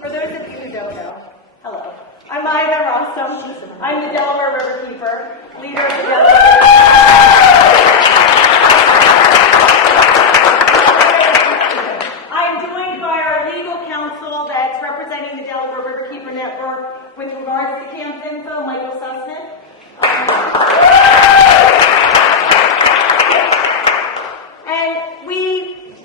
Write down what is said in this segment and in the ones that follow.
For those of you who don't know, hello. I'm Ida Rossum. I'm the Delaware Riverkeeper, leader of the Delaware I'm joined by our legal counsel that's representing the Delaware Riverkeeper Network with regards to Camp FIMFO, Michael Sussman. And we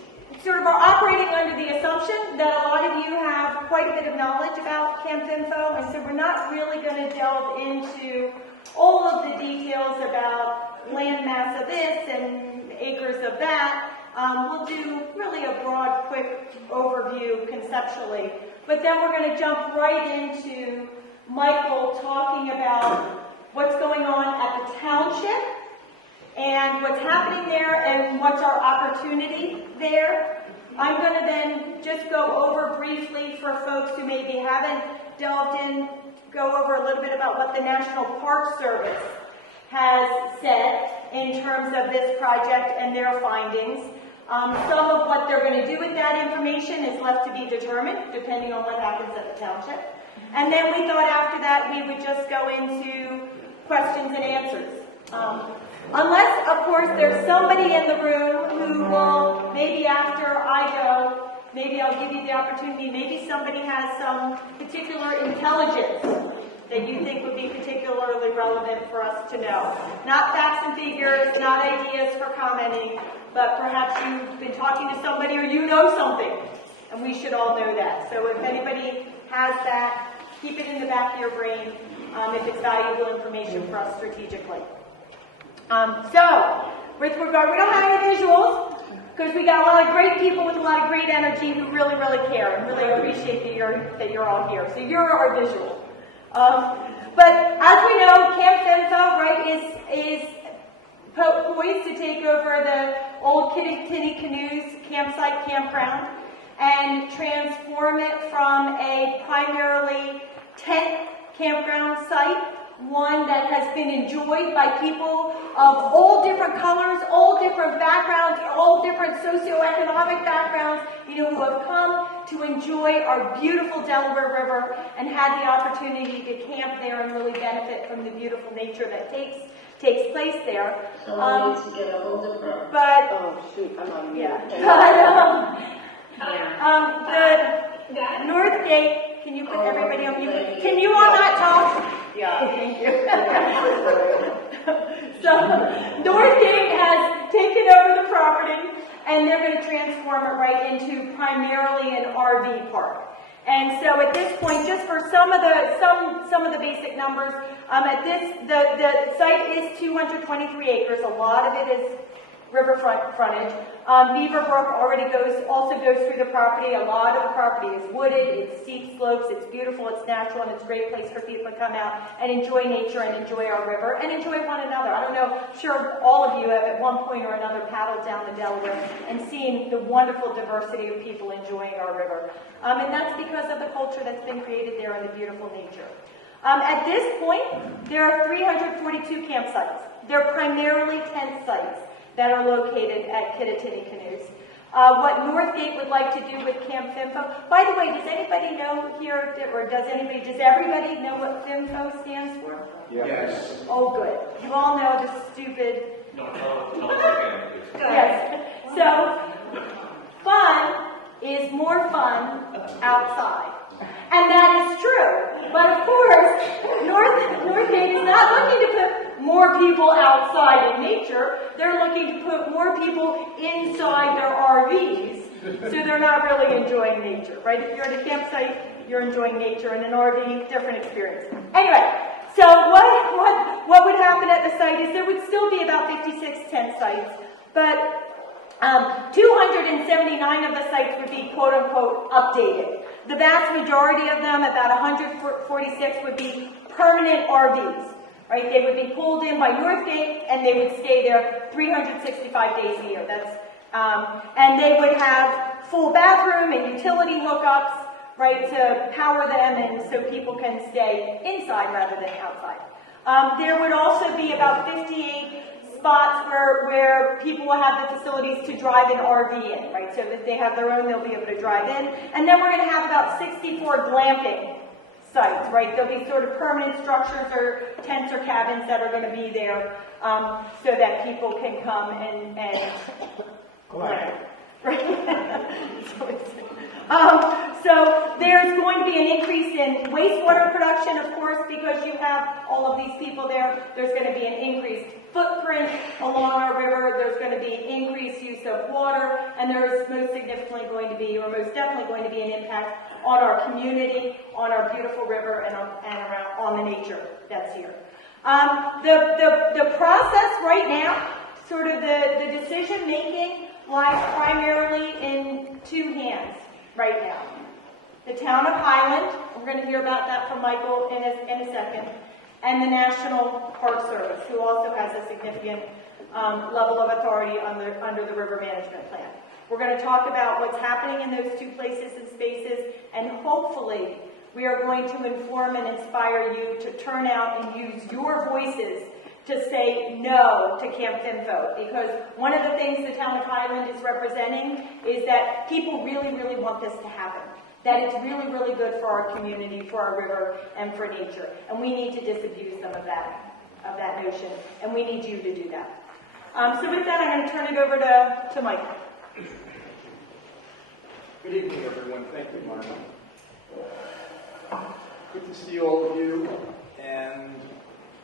sort of are operating under the assumption that a lot of you have quite a bit of knowledge about Camp FIMFO, and so we're not really going to delve into all of the details about land mass of this and acres of that. We'll do really a broad, quick overview conceptually, but then we're going to jump right into Michael talking about what's going on at the township and what's happening there and what's our opportunity there. I'm going to then just go over briefly for folks who maybe haven't delved in, go over a little bit about what the National Park Service has said in terms of this project and their findings. Some of what they're going to do with that information is left to be determined, depending on what happens at the township. And then we thought after that we would just go into questions and answers. Unless, of course, there's somebody in the room who will, maybe after I go, maybe I'll give you the opportunity, maybe somebody has some particular intelligence that you think would be particularly relevant for us to know. Not facts and figures, not ideas for commenting, but perhaps you've been talking to somebody or you know something, and we should all know that. So if anybody has that, keep it in the back of your brain if it's valuable information for us strategically. So, with regard, we don't have any visuals, because we got a lot of great people with a lot of great energy who really, really care and really appreciate that you're all here. So you're our visual. But as we know, Camp FIMFO, right, is poised to take over the old Kitty Canoes campsite campground and transform it from a primarily tent campground site, one that has been enjoyed by people of all different colors, all different backgrounds, all different socioeconomic backgrounds, who have come to enjoy our beautiful Delaware River and had the opportunity to camp there and really benefit from the beautiful nature that takes place there. Someone needs to get a hold of her. But oh shoot, I'm on mute. The North Gate, can you put everybody on mute? Can you all not talk? Yeah, thank you. So, North Gate has taken over the property, and they're going to transform it right into primarily an RV park. And so, at this point, just for some of the basic numbers, the site is 223 acres. A lot of it is riverfront frontage. Beaver Brook also goes through the property. A lot of the property is wooded, it's steep slopes, it's beautiful, it's natural, and it's a great place for people to come out and enjoy nature and enjoy our river and enjoy one another. I don't know, I'm sure all of you have at one point or another paddled down the Delaware and seen the wonderful diversity of people enjoying our river. And that's because of the culture that's been created there and the beautiful nature. At this point, there are 342 campsites. They're primarily tent sites that are located at Kitty Canoes. What Northgate would like to do with Camp FIMFO, by the way, does anybody know here, or does everybody know what FIMFO stands for? Yes. Oh, good. You all know the stupid... No, again, please. Yes. So, fun is more fun outside. And that is true. But of course, Northgate is not looking to put more people outside in nature. They're looking to put more people inside their RVs. So they're not really enjoying nature, right? If you're at a campsite, you're enjoying nature, and an RV, different experience. Anyway, so what would happen at the site is there would still be about 56 tent sites, but 279 of the sites would be quote-unquote updated. The vast majority of them, about 146, would be permanent RVs. Right? They would be pulled in by Northgate, and they would stay there 365 days a year. And they would have full bathroom and utility hookups, right, to power them, and so people can stay inside rather than outside. There would also be about 58 spots where people will have the facilities to drive an RV in, right? So if they have their own, they'll be able to drive in. And then we're going to have about 64 glamping sites, right? There'll be sort of permanent structures or tents or cabins that are going to be there so that people can come and right. So there's going to be an increase in wastewater production, of course, because you have all of these people there. There's going to be an increased footprint along our river. There's going to be increased use of water, and there's most significantly going to be, or most definitely going to be, an impact on our community, on our beautiful river, and around on the nature that's here. The process right now, sort of the decision making, lies primarily in two hands right now. The town of Highland, we're going to hear about that from Michael in a second, and the National Park Service, who also has a significant level of authority under the River Management Plan. We're going to talk about what's happening in those two places and spaces, and hopefully we are going to inform and inspire you to turn out and use your voices to say no to Camp FIMFO, because one of the things the town of Highland is representing is that people really, really want this to happen, that it's really, really good for our community, for our river, and for nature, and we need to disabuse them of that notion, and we need you to do that. So with that, I'm going to turn it over to Michael. Good evening, everyone. Thank you, Mark. Good to see all of you, and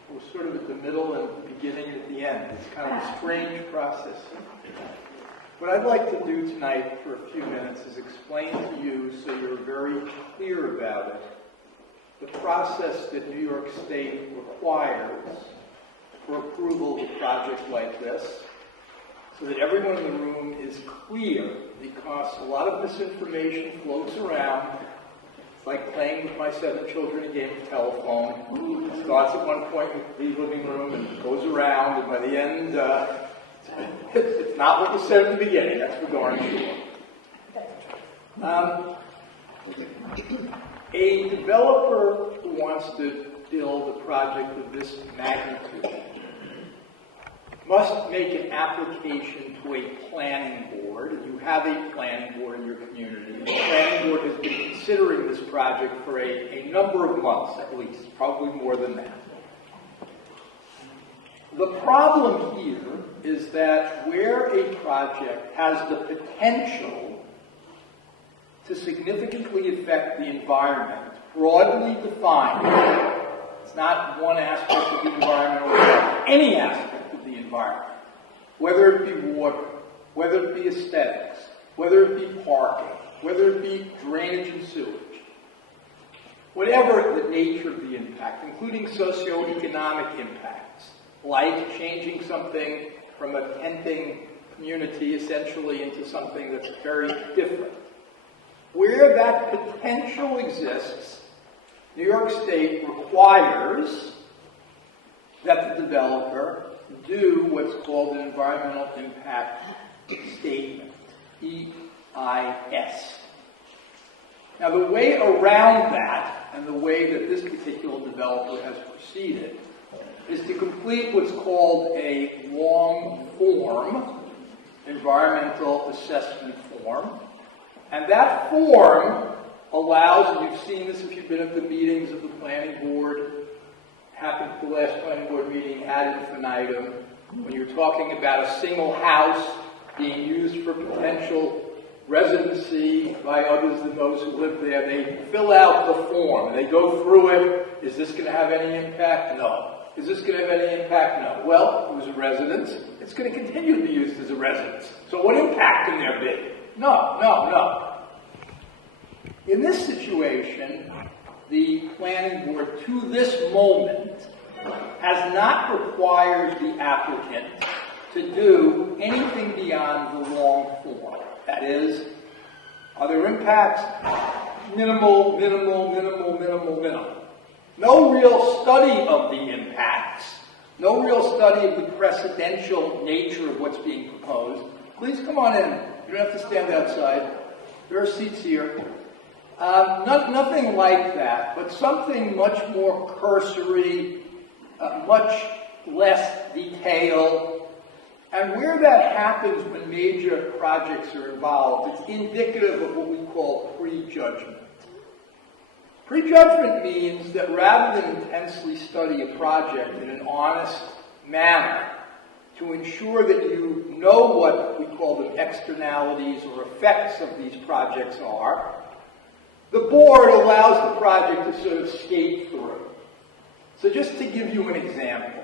we're sort of at the middle and beginning at the end. It's kind of a strange process. What I'd like to do tonight for a few minutes is explain to you, so you're very clear about it, the process that New York State requires for approval of a project like this, so that everyone in the room is clear, because a lot of misinformation floats around. It's like playing with my 7 children a game of telephone. It starts at one point with the living room and goes around, and by the end, it's not what you said at the beginning. That's for darn sure. A developer who wants to build a project of this magnitude must make an application to a planning board. You have a planning board in your community. The planning board has been considering this project for a number of months, at least, probably more than that. The problem here is that where a project has the potential to significantly affect the environment, broadly defined, it's not one aspect of the environment or any aspect of the environment, whether it be water, whether it be aesthetics, whether it be parking, whether it be drainage and sewage, whatever the nature of the impact, including socioeconomic impacts, like changing something from a tenting community essentially into something that's very different. Where that potential exists, New York State requires that the developer do what's called an environmental impact statement, EIS. Now, the way around that, and the way that this particular developer has proceeded, is to complete what's called a long-form environmental assessment form. And that form allows, and you've seen this if you've been at the meetings of the planning board, happened at the last planning board meeting ad infinitum, when you're talking about a single house being used for potential residency by others than those who live there, they fill out the form, and they go through it. Is this going to have any impact? No. Is this going to have any impact? No. Well, it was a residence. It's going to continue to be used as a residence. So what impact can there be? No. In this situation, the planning board, to this moment, has not required the applicant to do anything beyond the long form. That is, are there impacts? Minimal. No real study of the impacts. No real study of the precedential nature of what's being proposed. Please come on in. You don't have to stand outside. There are seats here. Nothing like that, but something much more cursory, much less detail, And where that happens when major projects are involved, it's indicative of what we call prejudgment. Prejudgment means that rather than intensely study a project in an honest manner, to ensure that you know what we call the externalities or effects of these projects are, the board allows the project to sort of skate through. So just to give you an example,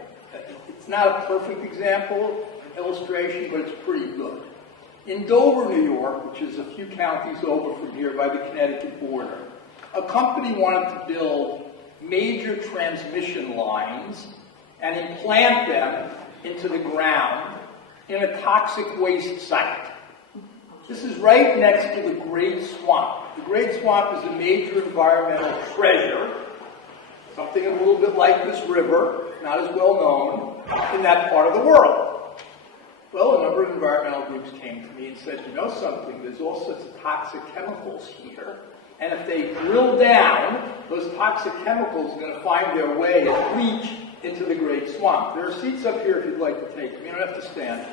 it's not a perfect example, an illustration, but it's pretty good. In Dover, New York, which is a few counties over from here by the Connecticut border, a company wanted to build major transmission lines and implant them into the ground in a toxic waste site. This is right next to the Great Swamp. The Great Swamp is a major environmental treasure, something a little bit like this river, not as well known, in that part of the world. Well, a number of environmental groups came to me and said, you know something, there's all sorts of toxic chemicals here, and if they drill down, those toxic chemicals are going to find their way and leach into the Great Swamp. There are seats up here if you'd like to take them. You don't have to stand.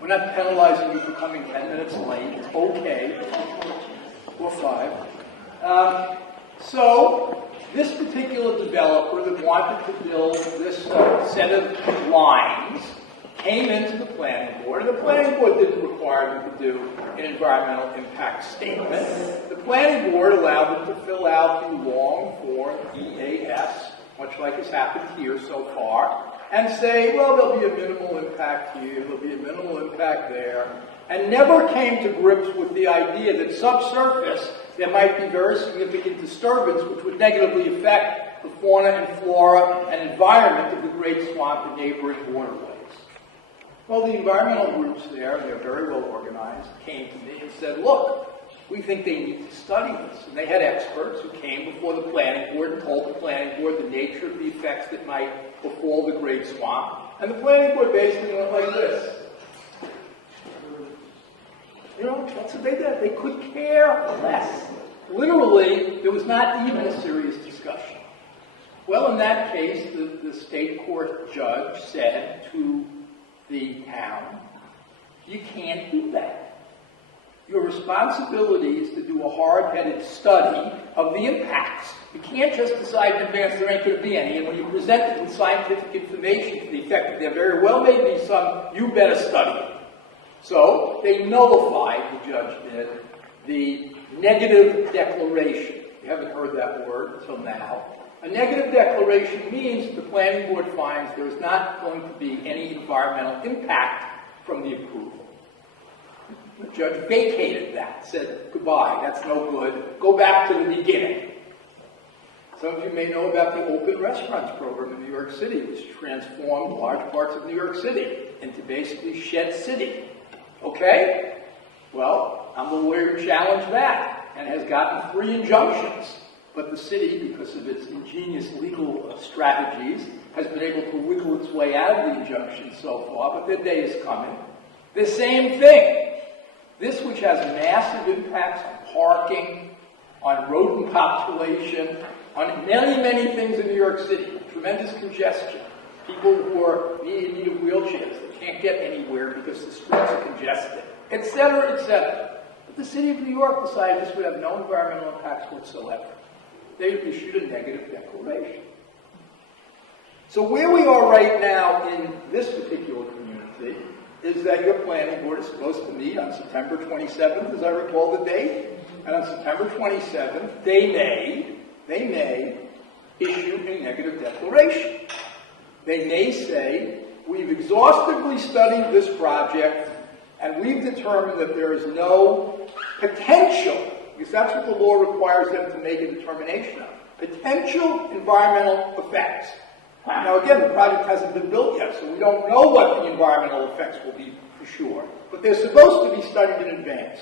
We're not penalizing you for coming 10 minutes late. It's okay. Or 5. So, this particular developer that wanted to build this set of lines came into the planning board, and the planning board didn't require them to do an environmental impact statement. The planning board allowed them to fill out the long-form EAS, much like has happened here so far, and say, well, there'll be a minimal impact here, there'll be a minimal impact there, and never came to grips with the idea that subsurface there might be very significant disturbance which would negatively affect the fauna and flora and environment of the Great Swamp and neighboring waterways. Well, the environmental groups there, they're very well organized, came to me and said, look, we think they need to study this. And they had experts who came before the planning board and told the planning board the nature of the effects that might befall the Great Swamp. And the planning board basically went like this. You know, that's what they did. They could care less. Literally, there was not even a serious discussion. Well, in that case, the state court judge said to the town, you can't do that. Your responsibility is to do a hard-headed study of the impacts. You can't just decide in advance there ain't going to be any, and when you present it with scientific information to the effect that there very well may be some, you better study it. So they nullified, the judge did, the negative declaration. You haven't heard that word until now. A negative declaration means the planning board finds there is not going to be any environmental impact from the approval. The judge vacated that, said, goodbye, that's no good, go back to the beginning. Some of you may know about the open restaurants program in New York City, which transformed large parts of New York City into basically shed city. Okay? Well, I'm the lawyer who challenged that and has gotten 3 injunctions. But the city, because of its ingenious legal strategies, has been able to wiggle its way out of the injunction so far, but their day is coming. The same thing. This, which has massive impacts on parking, on rodent population, on many, many things in New York City. Tremendous congestion. People who are in need of wheelchairs that can't get anywhere because the streets are congested, etc., etc. But the city of New York decided this would have no environmental impacts whatsoever. They issued a negative declaration. So where we are right now in this particular community is that your planning board is supposed to meet on September 27th, as I recall the date. And on September 27th, they may issue a negative declaration. They may say, we've exhaustively studied this project, and we've determined that there is no potential, because that's what the law requires them to make a determination of, potential environmental effects. Now again, the project hasn't been built yet, so we don't know what the environmental effects will be for sure. But they're supposed to be studied in advance.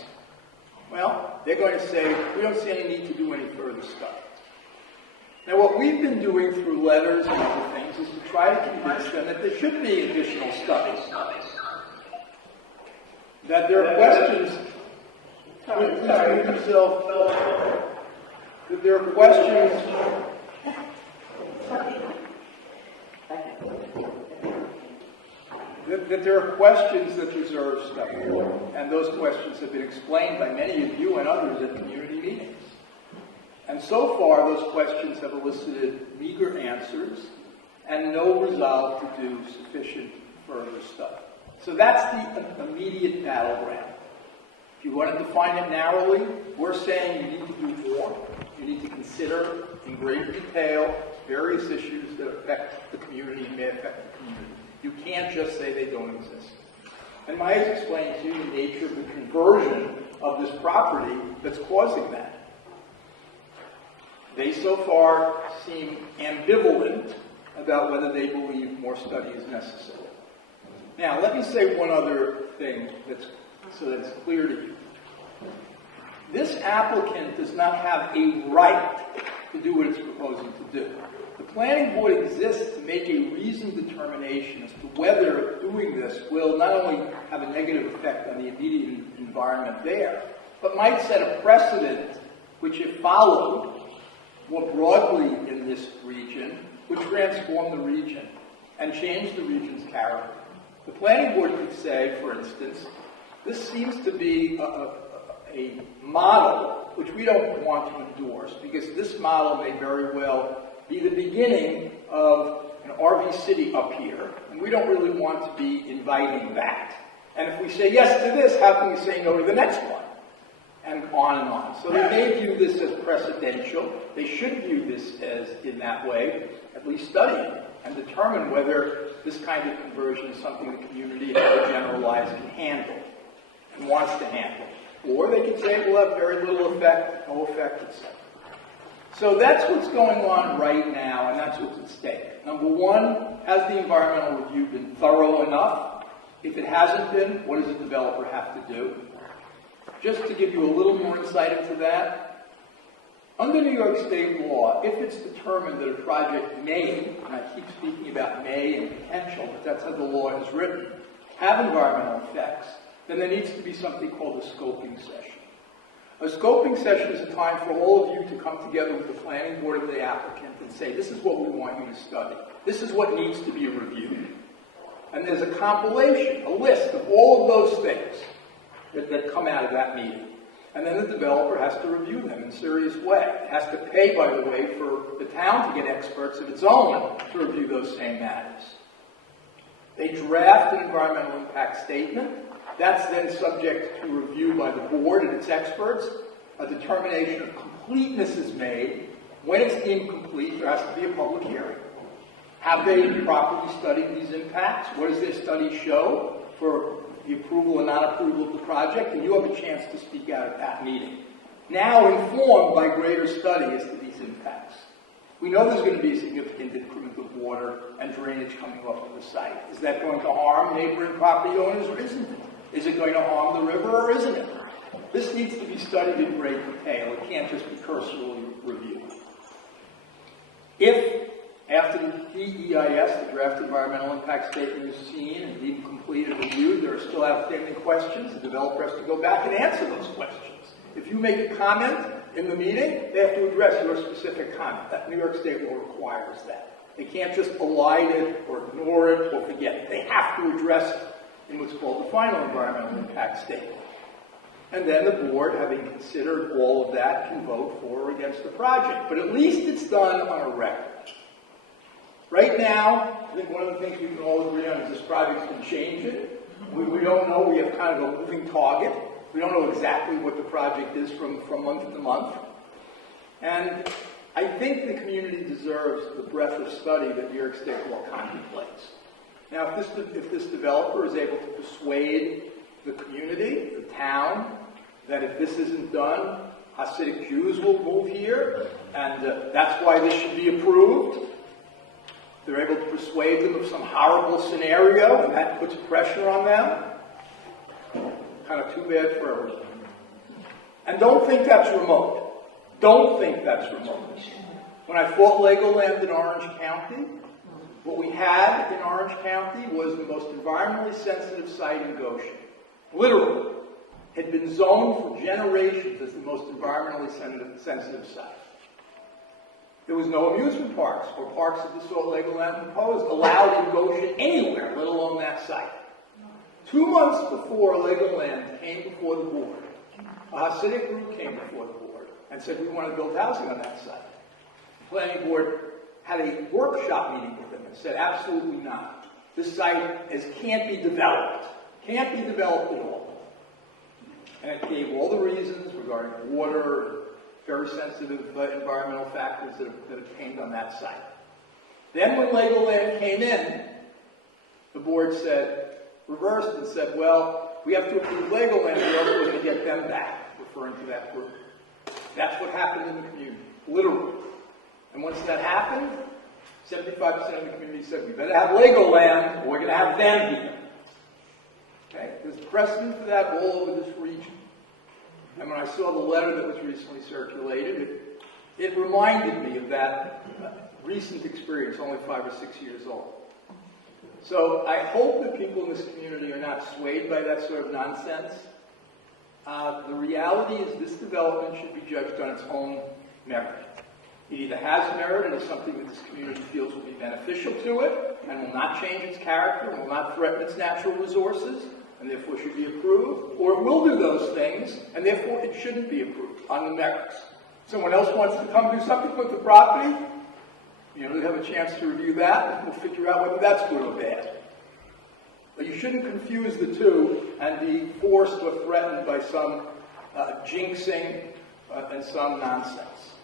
Well, they're going to say, we don't see any need to do any further study. Now what we've been doing through letters and other things is to try to convince them that there should be additional studies. That there are questions... Please mute yourself. That there are questions... that there are questions that deserve study, and those questions have been explained by many of you and others at community meetings. And so far, those questions have elicited meager answers and no resolve to do sufficient further study. So that's the immediate battleground. If you want to define it narrowly, we're saying you need to do more. You need to consider in great detail various issues that affect the community and may affect the community. You can't just say they don't exist. And Maya's explained to you the nature of the conversion of this property that's causing that. They so far seem ambivalent about whether they believe more study is necessary. Now, let me say one other thing so that it's clear to you. This applicant does not have a right to do what it's proposing to do. The planning board exists to make a reasoned determination as to whether doing this will not only have a negative effect on the immediate environment there, but might set a precedent which, if followed more broadly in this region, would transform the region and change the region's character. The planning board could say, for instance, this seems to be a model which we don't want to endorse because this model may very well be the beginning of an RV city up here, and we don't really want to be inviting that. And if we say yes to this, how can we say no to the next one? And on and on. So they may view this as precedential. They should view this as, in that way, at least study it and determine whether this kind of conversion is something the community, at a generalized, can handle and wants to handle. Or they could say it will have very little effect, no effect, etc. So that's what's going on right now, and that's what's at stake. Number one, has the environmental review been thorough enough? If it hasn't been, what does the developer have to do? Just to give you a little more insight into that, under New York State law, if it's determined that a project may, and I keep speaking about may and potential, but that's how the law is written, have environmental effects, then there needs to be something called a scoping session. A scoping session is a time for all of you to come together with the planning board of the applicant and say, this is what we want you to study. This is what needs to be reviewed. And there's a compilation, a list of all of those things that come out of that meeting. And then the developer has to review them in a serious way. It has to pay, by the way, for the town to get experts of its own to review those same matters. They draft an environmental impact statement. That's then subject to review by the board and its experts. A determination of completeness is made. When it's deemed complete, there has to be a public hearing. Have they properly studied these impacts? What does their study show for the approval and non-approval of the project? And you have a chance to speak out at that meeting. Now informed by greater study as to these impacts. We know there's going to be a significant increment of water and drainage coming off of the site. Is that going to harm neighboring property owners or isn't it? Is it going to harm the river or isn't it? This needs to be studied in great detail. It can't just be cursorily reviewed. If, after the DEIS, the draft environmental impact statement, is seen and deemed complete and reviewed, there are still outstanding questions, the developer has to go back and answer those questions. If you make a comment in the meeting, they have to address your specific comment. That New York State law requires that. They can't just elide it or ignore it or forget it. They have to address it in what's called the final environmental impact statement. And then the board, having considered all of that, can vote for or against the project. But at least it's done on a record. Right now, I think one of the things we can all agree on is this project's been changing. We don't know. We have kind of a moving target. We don't know exactly what the project is from month to month. And I think the community deserves the breadth of study that New York State law contemplates. Now, if this developer is able to persuade the community, the town, that if this isn't done, Hasidic Jews will move here, and that's why this should be approved. They're able to persuade them of some horrible scenario, and that puts pressure on them. Kind of too bad for everyone. And don't think that's remote. Don't think that's remote. When I fought Legoland in Orange County, what we had in Orange County was the most environmentally sensitive site in Goshen. Literally. Had been zoned for generations as the most environmentally sensitive site. There was no amusement parks or parks that the Salt Legoland proposed allowed in Goshen anywhere, let alone that site. 2 months before Legoland came before the board, a Hasidic group came before the board and said, we want to build housing on that site. The planning board had a workshop meeting with them and said, absolutely not. This site can't be developed. Can't be developed at all. And it gave all the reasons regarding water and very sensitive environmental factors that obtained on that site. Then when Legoland came in, the board reversed and said, well, we have to approve Legoland, or else we're going to get them back, referring to that group. That's what happened in the community, literally. And once that happened, 75% of the community said, we better have Legoland, or we're going to have them here. Okay? There's precedent for that all over this region. And when I saw the letter that was recently circulated, it reminded me of that recent experience, only 5 or 6 years old. So I hope that people in this community are not swayed by that sort of nonsense. The reality is this development should be judged on its own merit. It either has merit and is something that this community feels will be beneficial to it and will not change its character and will not threaten its natural resources and therefore should be approved, or it will do those things and therefore it shouldn't be approved on the merits. Someone else wants to come do something with the property, you know, they have a chance to review that, and we'll figure out whether that's good or bad. But you shouldn't confuse the two and be forced or threatened by some jinxing and some nonsense.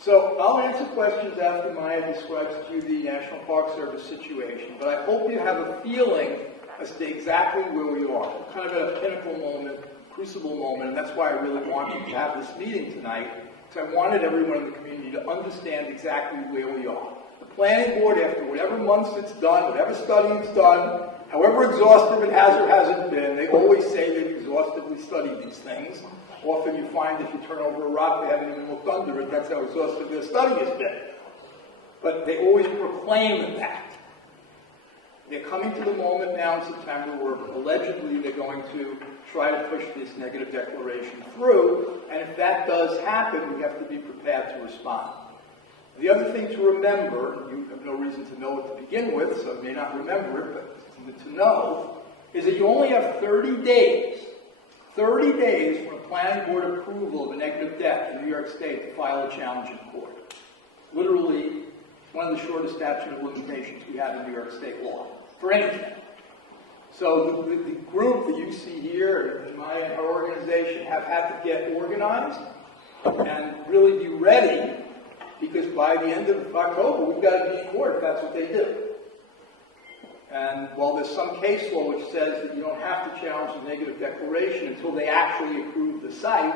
So I'll answer questions after Maya describes to you the National Park Service situation, but I hope you have a feeling as to exactly where we are. We're kind of at a pinnacle moment, crucible moment, and that's why I really wanted to have this meeting tonight, because I wanted everyone in the community to understand exactly where we are. The planning board, after whatever months it's done, whatever study it's done, however exhaustive it has or hasn't been, they always say they've exhaustively studied these things. Often you find if you turn over a rock, they haven't even looked under it. That's how exhaustive their study has been. But they always proclaim that. They're coming to the moment now in September where allegedly they're going to try to push this negative declaration through, and if that does happen, we have to be prepared to respond. The other thing to remember, you have no reason to know it to begin with, so you may not remember it, but it's good to know, is that you only have 30 days from a planning board approval of a negative deck in New York State to file a challenge in court. Literally, one of the shortest statute of limitations we have in New York State law for anything. So the group that you see here, and Maya and her organization, have had to get organized and really be ready, because by the end of October, we've got to be in court if that's what they do. And while there's some case law which says that you don't have to challenge the negative declaration until they actually approve the site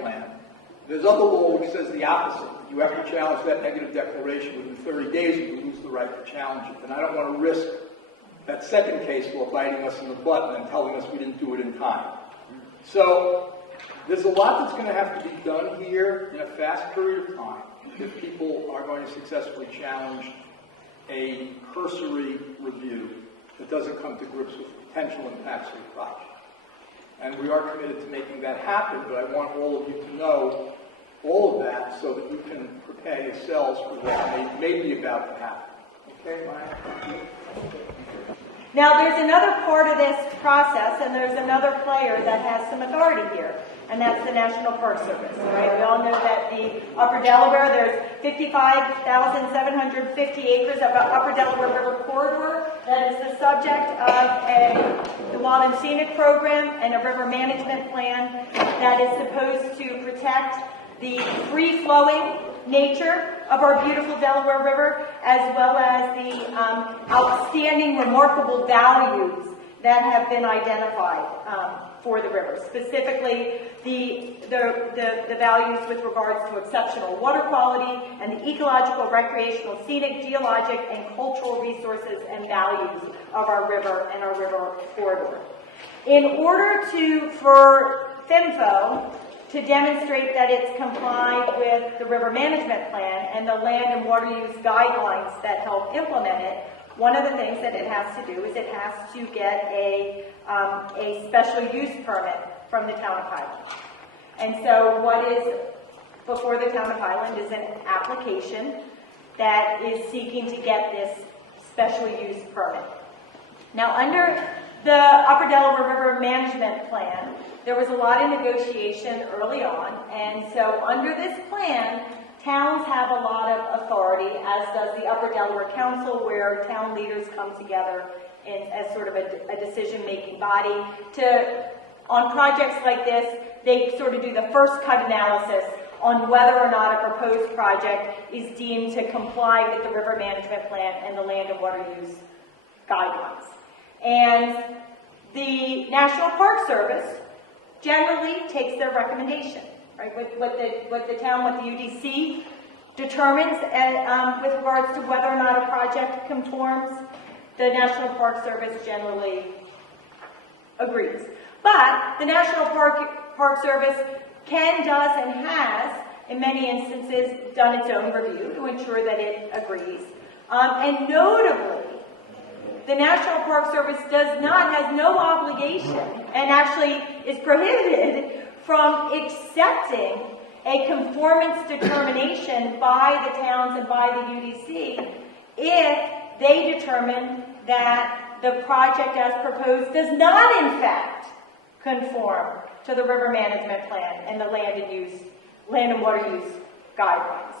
plan, there's other law which says the opposite. You have to challenge that negative declaration within 30 days or you lose the right to challenge it. And I don't want to risk that second case law biting us in the butt and telling us we didn't do it in time. So there's a lot that's going to have to be done here in a fast period of time if people are going to successfully challenge a cursory review that doesn't come to grips with the potential impacts of the project. And we are committed to making that happen, but I want all of you to know all of that so that you can prepare yourselves for what may be about to happen. Okay, Maya? Now, there's another part of this process, and there's another player that has some authority here, and that's the National Park Service. Right? We all know that the Upper Delaware, there's 55,750 acres of Upper Delaware River corridor that is the subject of the Wild and Scenic Program and a river management plan that is supposed to protect the free-flowing nature of our beautiful Delaware River, as well as the outstanding, remarkable values that have been identified for the river. Specifically, the values with regards to exceptional water quality and the ecological, recreational, scenic, geologic, and cultural resources and values of our river and our river corridor. In order for FIMFO to demonstrate that it's complied with the river management plan and the land and water use guidelines that help implement it, one of the things that it has to do is it has to get a special use permit from the town of Highland. And so what is before the town of Highland is an application that is seeking to get this special use permit. Now, under the Upper Delaware River Management Plan, there was a lot of negotiation early on, and so under this plan, towns have a lot of authority, as does the Upper Delaware Council, where town leaders come together as sort of a decision-making body on projects like this. They sort of do the first cut analysis on whether or not a proposed project is deemed to comply with the River Management Plan and the Land and Water Use Guidelines. And the National Park Service generally takes their recommendation, right? What the UDC determines with regards to whether or not a project conforms, the National Park Service generally agrees. But the National Park Service can, does, and has, in many instances, done its own review to ensure that it agrees. And notably, the National Park Service has no obligation, and actually is prohibited from accepting a conformance determination by the towns and by the UDC if they determine that the project as proposed does not, in fact, conform to the River Management Plan and the Land and Water Use Guidelines.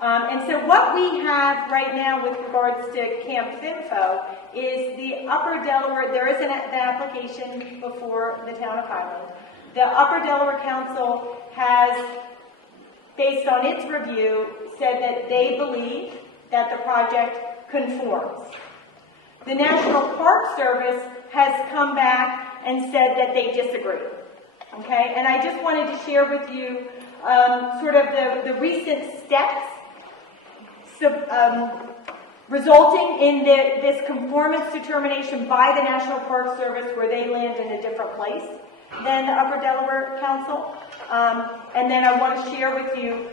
And so what we have right now with regards to Camp FIMFO is the Upper Delaware, there is an application before the town of Highland. The Upper Delaware Council has, based on its review, said that they believe that the project conforms. The National Park Service has come back and said that they disagree. Okay, and I just wanted to share with you sort of the recent steps resulting in this conformance determination by the National Park Service, where they land in a different place than the Upper Delaware Council. And then I want to share with you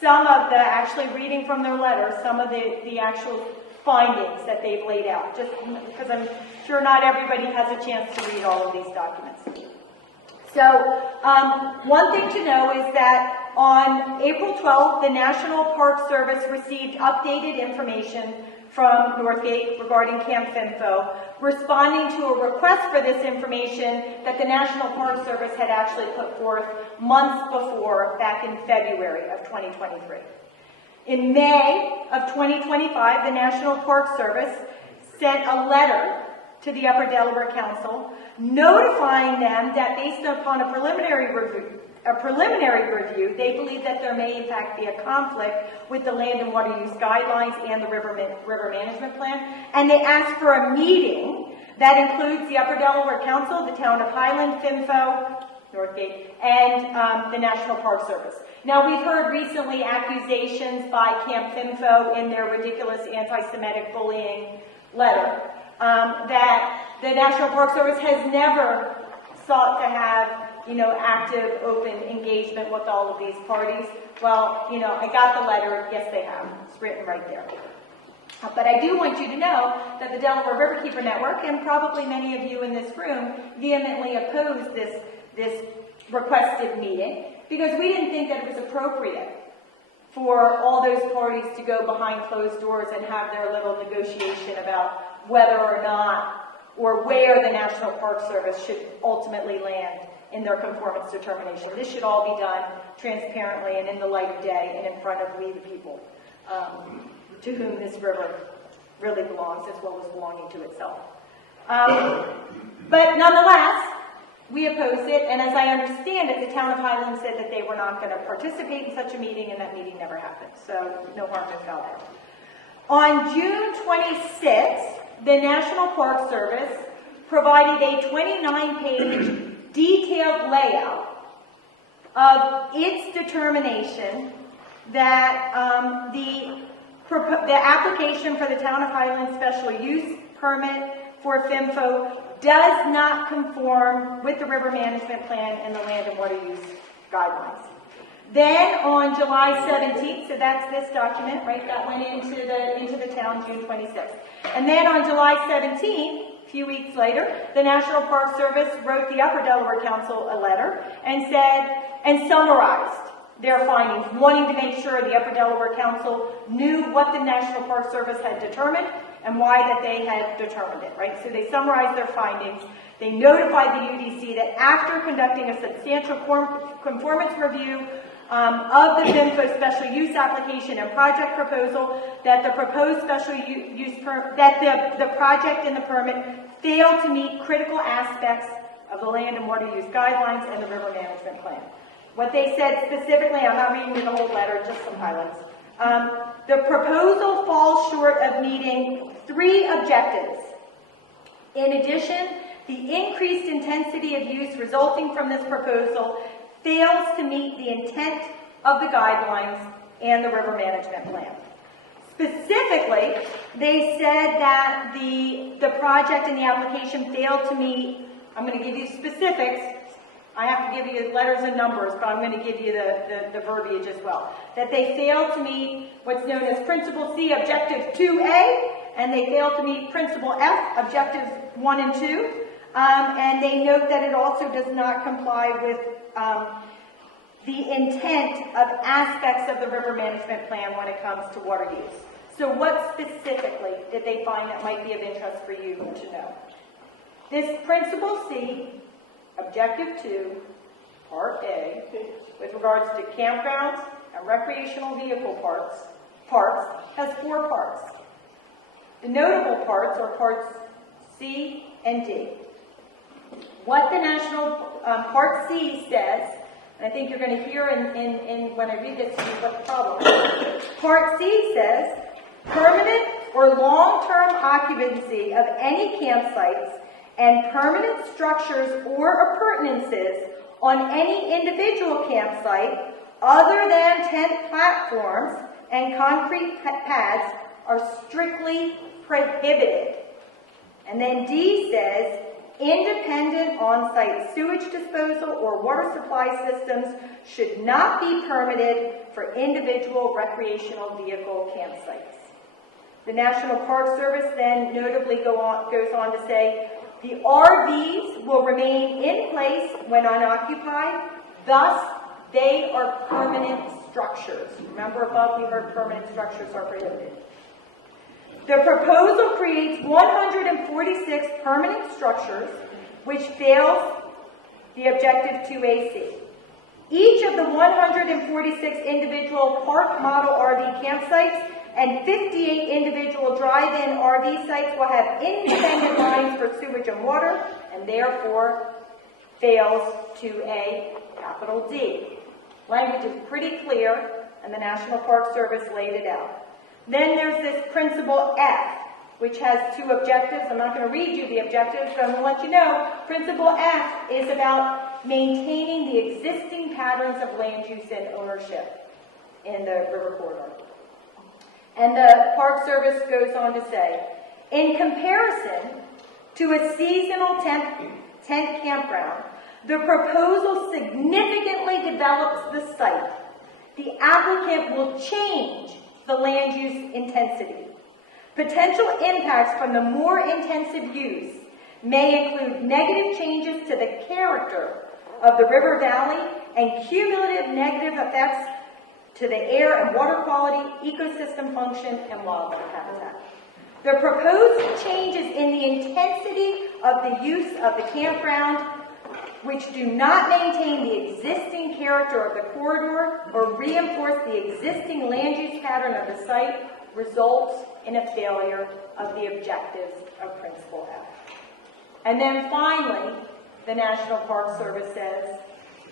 some of the, actually reading from their letter, some of the actual findings that they've laid out, just because I'm sure not everybody has a chance to read all of these documents. So one thing to know is that on April 12th, the National Park Service received updated information from Northgate regarding Camp FIMFO, responding to a request for this information that the National Park Service had actually put forth months before, back in February of 2023. In May of 2025, the National Park Service sent a letter to the Upper Delaware Council, notifying them that based upon a preliminary review, they believe that there may in fact be a conflict with the Land and Water Use Guidelines and the River Management Plan, and they asked for a meeting that includes the Upper Delaware Council, the town of Highland, FIMFO, Northgate, and the National Park Service. Now, we've heard recently accusations by Camp FIMFO in their ridiculous anti-Semitic bullying letter that the National Park Service has never sought to have, active, open engagement with all of these parties. Well, I got the letter. Yes, they have. It's written right there. But I do want you to know that the Delaware Riverkeeper Network, and probably many of you in this room, vehemently opposed this requested meeting because we didn't think that it was appropriate for all those parties to go behind closed doors and have their little negotiation about whether or not or where the National Park Service should ultimately land in their conformance determination. This should all be done transparently and in the light of day and in front of we the people, to whom this river really belongs as well as belonging to itself. But nonetheless, we opposed it, and as I understand it, the town of Highland said that they were not going to participate in such a meeting, and that meeting never happened. So no harm, no foul there. On June 26th, the National Park Service provided a 29-page detailed layout of its determination that the application for the town of Highland special use permit for FIMFO does not conform with the River Management Plan and the Land and Water Use Guidelines. Then on July 17th, so that's this document, right, that went into the town June 26th. And then on July 17th, a few weeks later, the National Park Service wrote the Upper Delaware Council a letter and summarized their findings, wanting to make sure the Upper Delaware Council knew what the National Park Service had determined and why that they had determined it, right? So they summarized their findings. They notified the UDC that after conducting a substantial conformance review of the FIMFO special use application and project proposal, that the proposed special use that the project and the permit failed to meet critical aspects of the land and water use guidelines and the river management plan. What they said specifically, I'm not reading the whole letter, just some highlights. The proposal falls short of meeting 3 objectives. In addition, the increased intensity of use resulting from this proposal fails to meet the intent of the guidelines and the river management plan. Specifically, they said that the project and the application failed to meet, I'm going to give you specifics, I have to give you letters and numbers, but I'm going to give you the verbiage as well. That they failed to meet what's known as Principle C, Objective 2A, and they failed to meet Principle F, Objectives 1 and 2. And they note that it also does not comply with the intent of aspects of the river management plan when it comes to water use. So what specifically did they find that might be of interest for you to know? This Principle C, Objective 2, Part A, with regards to campgrounds and recreational vehicle parks, has 4 parts. The notable parts are parts C and D. What the National Part C says, and I think you're going to hear in when I read this to you what the problem is. Part C says, permanent or long-term occupancy of any campsites and permanent structures or appurtenances on any individual campsite other than tent platforms and concrete pads are strictly prohibited. And then D says, independent on-site sewage disposal or water supply systems should not be permitted for individual recreational vehicle campsites. The National Park Service then notably goes on to say, the RVs will remain in place when unoccupied, thus they are permanent structures. Remember above we heard permanent structures are prohibited. The proposal creates 146 permanent structures, which fails the Objective 2AC. Each of the 146 individual park model RV campsites and 58 individual drive-in RV sites will have independent lines for sewage and water, and therefore fails 2A, capital D. Language is pretty clear, and the National Park Service laid it out. Then there's this Principle F, which has 2 objectives. I'm not going to read you the objectives, but I'm going to let you know. Principle F is about maintaining the existing patterns of land use and ownership in the river corridor. And the Park Service goes on to say, in comparison to a seasonal tent campground, the proposal significantly develops the site. The applicant will change the land use intensity. Potential impacts from the more intensive use may include negative changes to the character of the river valley and cumulative negative effects to the air and water quality, ecosystem function, and wildlife habitat. The proposed changes in the intensity of the use of the campground, which do not maintain the existing character of the corridor or reinforce the existing land use pattern of the site, results in a failure of the objectives of Principle F. And then finally, the National Park Service says,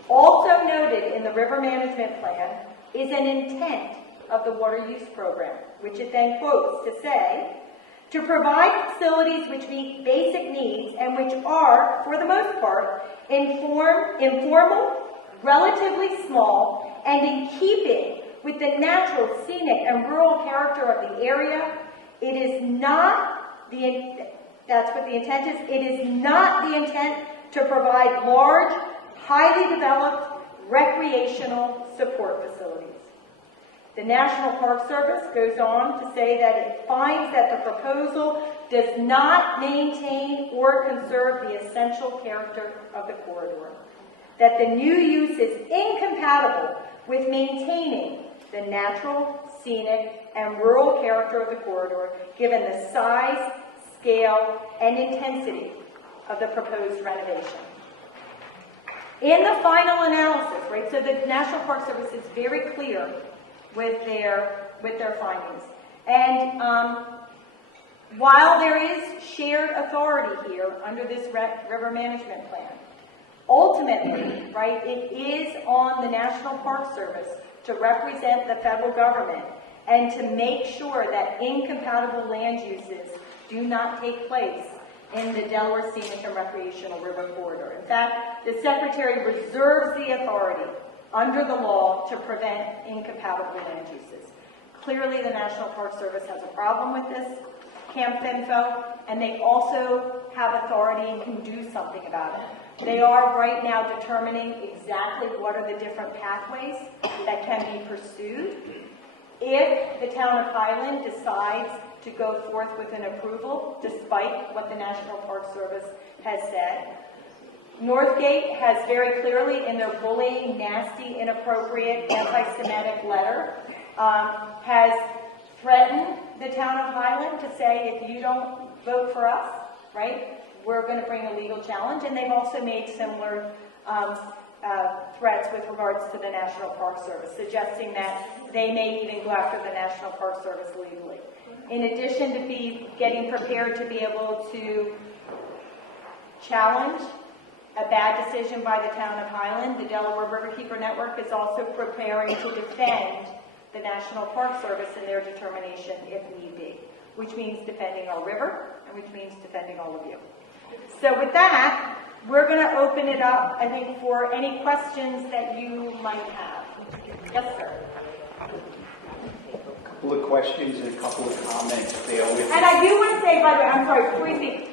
also noted in the River Management Plan is an intent of the water use program, which it then quotes to say, to provide facilities which meet basic needs and which are, for the most part, informal, relatively small, and in keeping with the natural, scenic, and rural character of the area. It is not the, that's what the intent is, it is not the intent to provide large, highly developed recreational support facilities. The National Park Service goes on to say that it finds that the proposal does not maintain or conserve the essential character of the corridor, that the new use is incompatible with maintaining the natural, scenic, and rural character of the corridor, given the size, scale, and intensity of the proposed renovation. In the final analysis, right, so the National Park Service is very clear with their findings. And while there is shared authority here under this river management plan, ultimately, right, it is on the National Park Service to represent the federal government and to make sure that incompatible land uses do not take place in the Delaware Scenic and Recreational River Corridor. In fact, the Secretary reserves the authority under the law to prevent incompatible land uses. Clearly, the National Park Service has a problem with this, Camp FIMFO, and they also have authority and can do something about it. They are right now determining exactly what are the different pathways that can be pursued. If the town of Highland decides to go forth with an approval, despite what the National Park Service has said, Northgate has very clearly, in their bullying, nasty, inappropriate, anti-Semitic letter, has threatened the town of Highland to say, if you don't vote for us, right, we're going to bring a legal challenge. And they've also made similar threats with regards to the National Park Service, suggesting that they may even go after the National Park Service legally. In addition to be getting prepared to be able to challenge a bad decision by the town of Highland, the Delaware Riverkeeper Network is also preparing to defend the National Park Service in their determination if need be, which means defending our river and which means defending all of you. So with that, we're going to open it up, I think, for any questions that you might have. Yes, sir. A couple of questions and a couple of comments there. And I do want to say, by the way, I'm sorry, before you speak,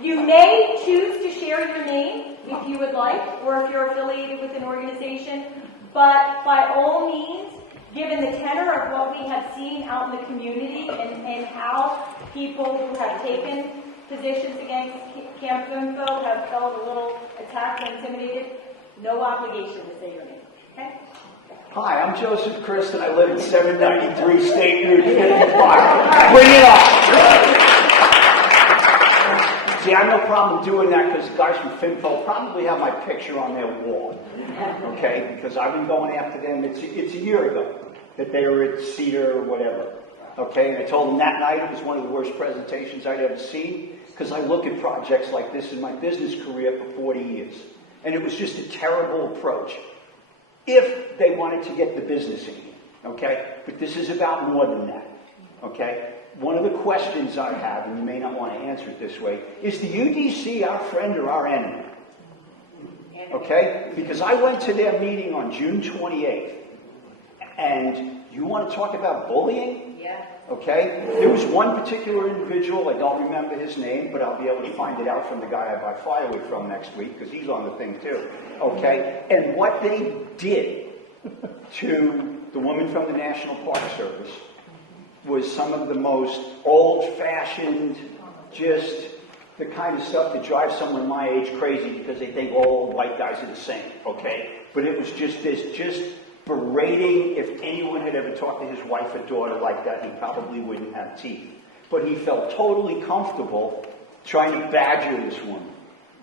you may choose to share your name if you would like, or if you're affiliated with an organization, but by all means, given the tenor of what we have seen out in the community and how people who have taken positions against Camp FIMFO have felt a little attacked and intimidated, no obligation to say your name. Okay? Hi, I'm Joseph Christ, and I live at 793 State Route 55. Bring it on! See, I have no problem doing that because the guys from FIMFO probably have my picture on their wall. Okay? Because I've been going after them. It's a year ago that they were at Cedar or whatever. Okay? And I told them that night it was one of the worst presentations I'd ever seen because I look at projects like this in my business career for 40 years. And it was just a terrible approach. If they wanted to get the business in, okay? But this is about more than that, okay? One of the questions I have, and you may not want to answer it this way, is the UDC our friend or our enemy? Okay? Because I went to their meeting on June 28th, and you want to talk about bullying? Yeah. Okay? There was one particular individual, I don't remember his name, but I'll be able to find it out from the guy I buy firewood from next week, because he's on the thing too. Okay? And what they did to the woman from the National Park Service was some of the most old-fashioned, just the kind of stuff that drives someone my age crazy because they think all white guys are the same, okay? But it was just this, just berating. If anyone had ever talked to his wife or daughter like that, he probably wouldn't have teeth. But he felt totally comfortable trying to badger this woman,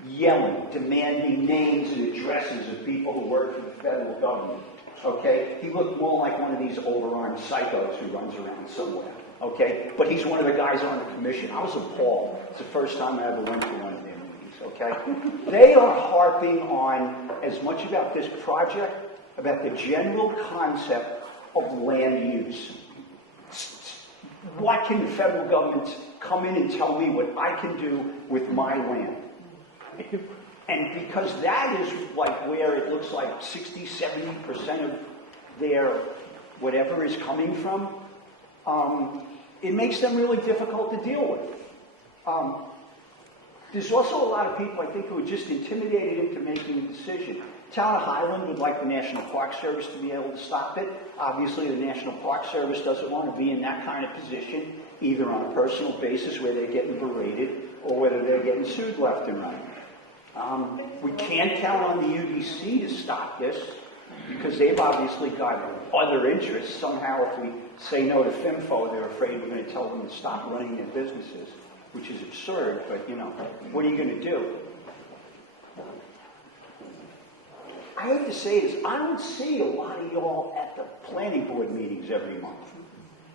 yelling, demanding names and addresses of people who work for the federal government. Okay? He looked more like one of these overarmed psychos who runs around somewhere. Okay? But he's one of the guys on the commission. I was appalled. It's the first time I ever went to one of their meetings. Okay? They are harping on as much about this project, about the general concept of land use. What can the federal government come in and tell me what I can do with my land? And because that is like where it looks like 60, 70% of their whatever is coming from, it makes them really difficult to deal with. There's also a lot of people, I think, who are just intimidated into making a decision. Town of Highland would like the National Park Service to be able to stop it. Obviously, the National Park Service doesn't want to be in that kind of position, either on a personal basis where they're getting berated or whether they're getting sued left and right. We can't count on the UDC to stop this. because they've obviously got other interests. Somehow, if we say no to FIMFO, they're afraid we're going to tell them to stop running their businesses, which is absurd, but what are you going to do? I hate to say this, I don't see a lot of y'all at the planning board meetings every month.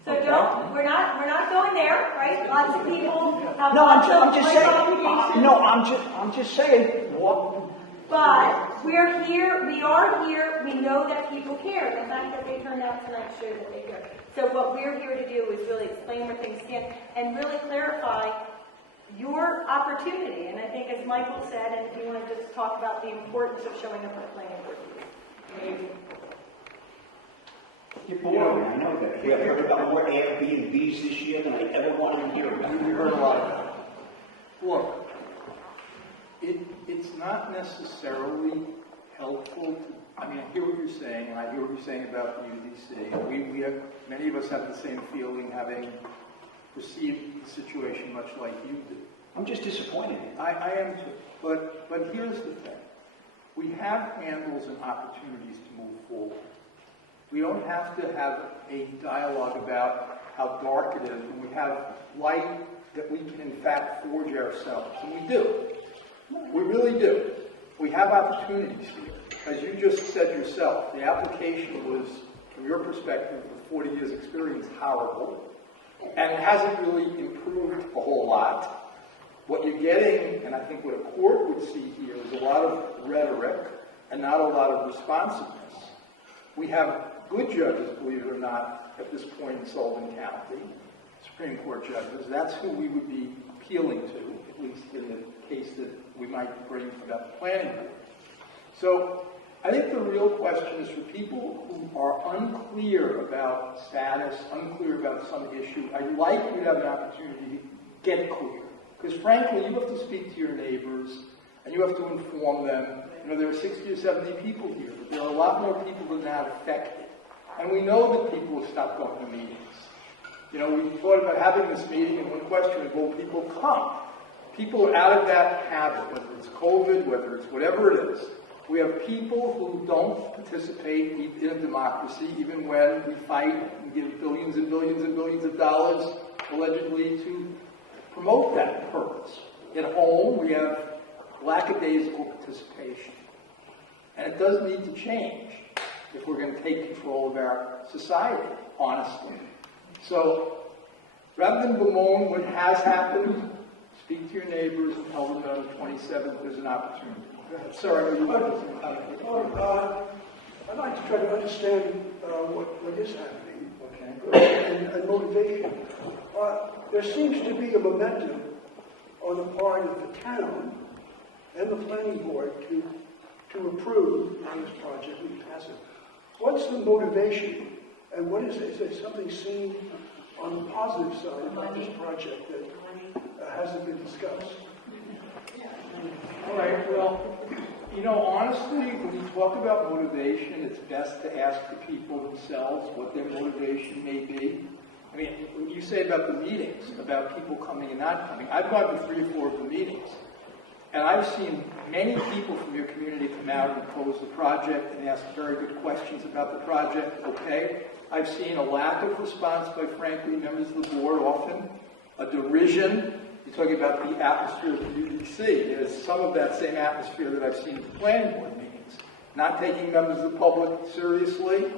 So we're not going there, right? Lots of people have No, lots I'm of just life saying. obligations. No, I'm just saying. What? But we are here, we know that people care. The fact that they turned out tonight shows that they care. So what we're here to do is really explain where things stand and really clarify your opportunity. And I think as Michael said, and if you want to just talk about the importance of showing up at planning board meetings. You're boring, I know that. We have heard about more Airbnbs this year than I ever wanted to hear about. We heard a lot of that. Look, it's not necessarily helpful to, I hear what you're saying, and I hear what you're saying about the UDC. We have, many of us have the same feeling, having perceived the situation much like you do. I'm just disappointed. I am too. But here's the thing. We have handles and opportunities to move forward. We don't have to have a dialogue about how dark it is, and we have light that we can in fact forge ourselves. And we do. We really do. We have opportunities here. As you just said yourself, the application was, from your perspective, with 40 years experience, horrible. And it hasn't really improved a whole lot. What you're getting, and I think what a court would see here, is a lot of rhetoric and not a lot of responsiveness. We have good judges, believe it or not, at this point in Sullivan County, Supreme Court judges. That's who we would be appealing to, at least in the case that we might bring about the planning board. So I think the real question is for people who are unclear about status, unclear about some issue. I'd like you to have an opportunity to get clear. Because frankly, you have to speak to your neighbors, and you have to inform them. There are 60 or 70 people here, but there are a lot more people than that affected. And we know that people have stopped going to meetings. We thought about having this meeting, and one question is, will people come? People are out of that habit, whether it's COVID, whether it's whatever it is. We have people who don't participate in a democracy, even when we fight and give billions and billions and billions of dollars, allegedly, to promote that purpose. At home, we have lackadaisical participation. And it does need to change if we're going to take control of our society, honestly. So, rather than bemoan what has happened, speak to your neighbors and tell them that on the 27th there's an opportunity. Go ahead. Sorry, I'd like to try to understand what is happening and motivation. There seems to be a momentum on the part of the town and the planning board to approve this project and pass it. What's the motivation, and what is it? Is there something seen on the positive side about this project that hasn't been discussed? All right, well, honestly, when you talk about motivation, it's best to ask the people themselves what their motivation may be. What you say about the meetings, about people coming and not coming, I've gone to 3 or 4 of the meetings, and I've seen many people from your community come out and oppose the project and ask very good questions about the project, okay? I've seen a lack of response by, frankly, members of the board, often a derision. You're talking about the atmosphere of the UDC. There's some of that same atmosphere that I've seen at the planning board meetings. Not taking members of the public seriously.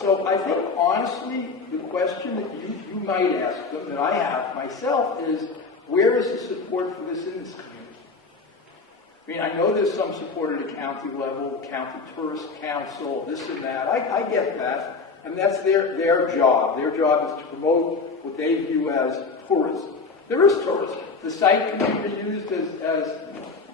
So I think, honestly, the question that you might ask them, that I have myself, is where is the support for this in this community? I know there's some support at a county level, county tourist council, this and that. I get that. And that's their job. Their job is to promote what they view as tourism. There is tourism. The site can be reused as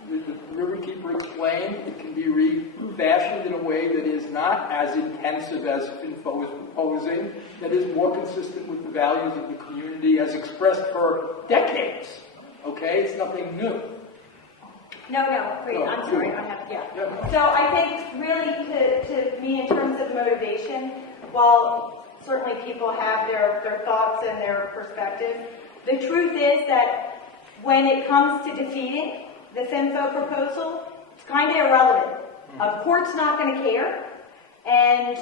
the Riverkeeper explained. It can be refashioned in a way that is not as intensive as FIMFO is proposing, that is more consistent with the values of the community as expressed for decades. Okay? It's nothing new. No, wait, I'm sorry, So I think really to me, in terms of motivation, while certainly people have their thoughts and their perspective, the truth is that when it comes to defeating the FIMFO proposal, it's kind of irrelevant. A court's not going to care, and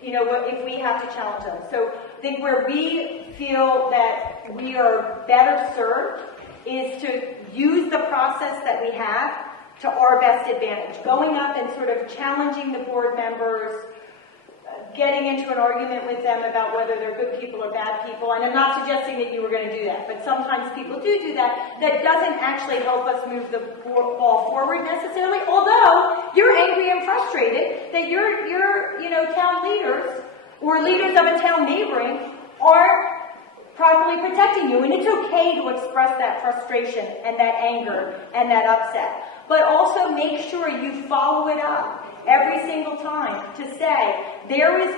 if we have to challenge them. So I think where we feel that we are better served is to use the process that we have to our best advantage. Going up and sort of challenging the board members, getting into an argument with them about whether they're good people or bad people, and I'm not suggesting that you were going to do that, but sometimes people do that. That doesn't actually help us move the ball forward necessarily, although you're angry and frustrated that your town leaders or leaders of a town neighboring aren't properly protecting you, and it's okay to express that frustration and that anger and that upset. But also make sure you follow it up every single time to say there is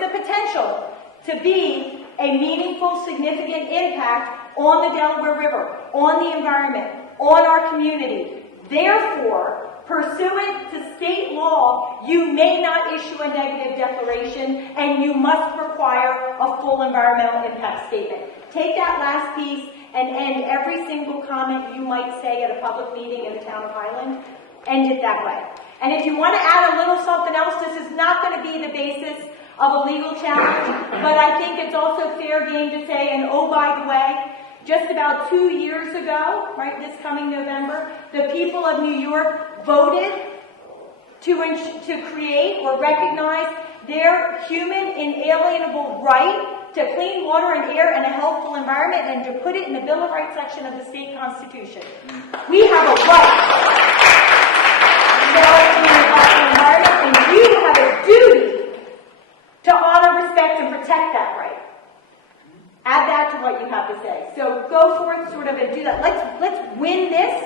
the potential to be a meaningful, significant impact on the Delaware River, on the environment, on our community. Therefore, pursuant to state law, you may not issue a negative declaration, and you must require a full environmental impact statement. Take that last piece and end every single comment you might say at a public meeting in the town of Highland. End it that way. And if you want to add a little something else, this is not going to be the basis of a legal challenge, but I think it's also fair game to say, and oh, by the way, just about 2 years ago, right, this coming November, the people of New York voted to create or recognize their human inalienable right to clean water and air and a healthful environment, and to put it in the Bill of Rights section of the state constitution. We have a right to our clean and healthful environment, and you have a duty to honor, respect, and protect that right. Add that to what you have to say. So go forth sort of and do that. Let's win this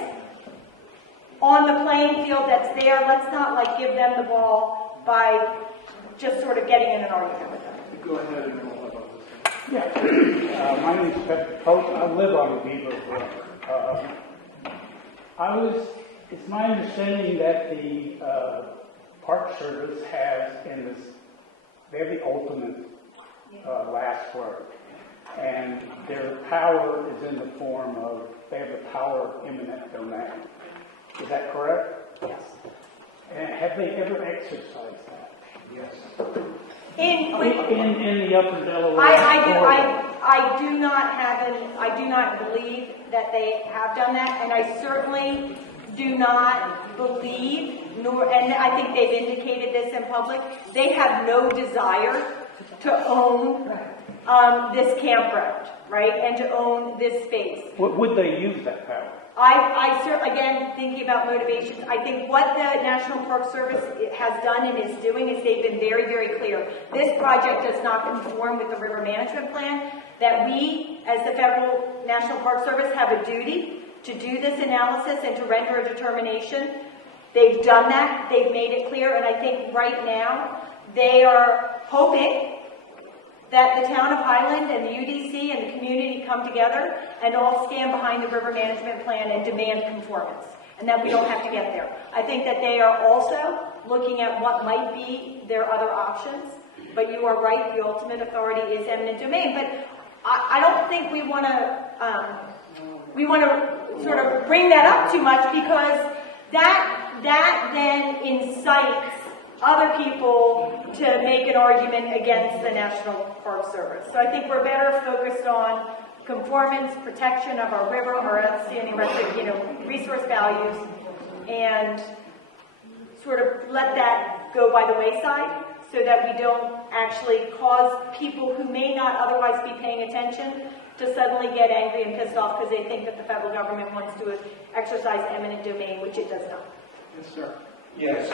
on the playing field that's there. Let's not give them the ball by just sort of getting in an argument with them. Go ahead and roll about this. Yeah, my name is Pep Post. I live on the Beaver Brook. It's my understanding that the Park Service they have the ultimate last word. And their power is in the form of, they have the power of eminent domain. Is that correct? Yes. And have they ever exercised that? Yes. In the Upper Delaware I do not believe that they have done that, and I certainly do not believe, and I think they've indicated this in public, they have no desire to own this campground, right, and to own this space. Would they use that power? I certainly, again, thinking about motivations, I think what the National Park Service has done and is doing is they've been very, very clear. This project does not conform with the river management plan, that we, as the Federal National Park Service, have a duty to do this analysis and to render a determination. They've done that, they've made it clear, and I think right now they are hoping that the town of Highland and the UDC and the community come together and all stand behind the river management plan and demand conformance, and that we don't have to get there. I think that they are also looking at what might be their other options, but you are right, the ultimate authority is eminent domain. But I don't think we want to sort of bring that up too much, because that then incites other people to make an argument against the National Park Service. So I think we're better focused on conformance, protection of our river, our outstanding resource values, and sort of let that go by the wayside so that we don't actually cause people who may not otherwise be paying attention to suddenly get angry and pissed off because they think that the federal government wants to exercise eminent domain, which it does not. Yes, sir. Yes.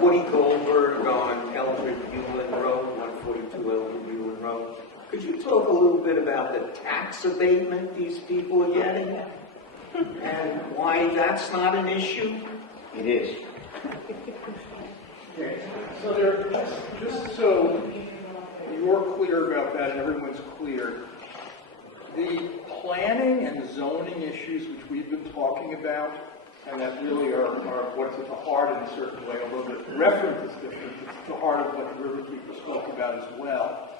Woody Goldberg on Eldred Buellin Road, 142 Eldred Buellin Road. Could you talk a little bit about the tax abatement these people are getting and why that's not an issue? It is. Okay. So just so you're clear about that and everyone's clear, the planning and zoning issues which we've been talking about, and that really are what's at the heart in a certain way, although the reference is different, it's the heart of what the Riverkeeper spoke about as well,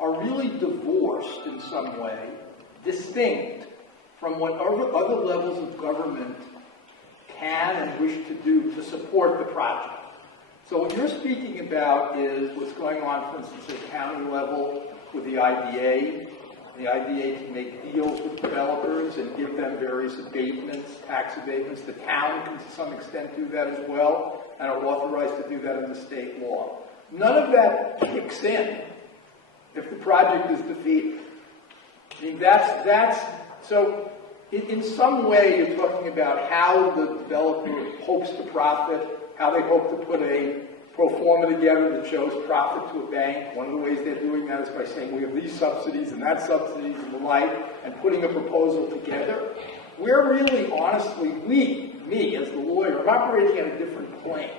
are really divorced in some way, distinct from what other levels of government can and wish to do to support the project. So what you're speaking about is what's going on, for instance, at county level with the IDA. The IDA can make deals with developers and give them various abatements, tax abatements. The town can to some extent do that as well, and are authorized to do that in the state law. None of that kicks in if the project is defeated. I mean, so in some way you're talking about how the developer hopes to profit, how they hope to put a pro forma together that shows profit to a bank. One of the ways they're doing that is by saying we have these subsidies and that subsidies and the like, and putting a proposal together. We're really, honestly, me as the lawyer, I'm operating at a different plane.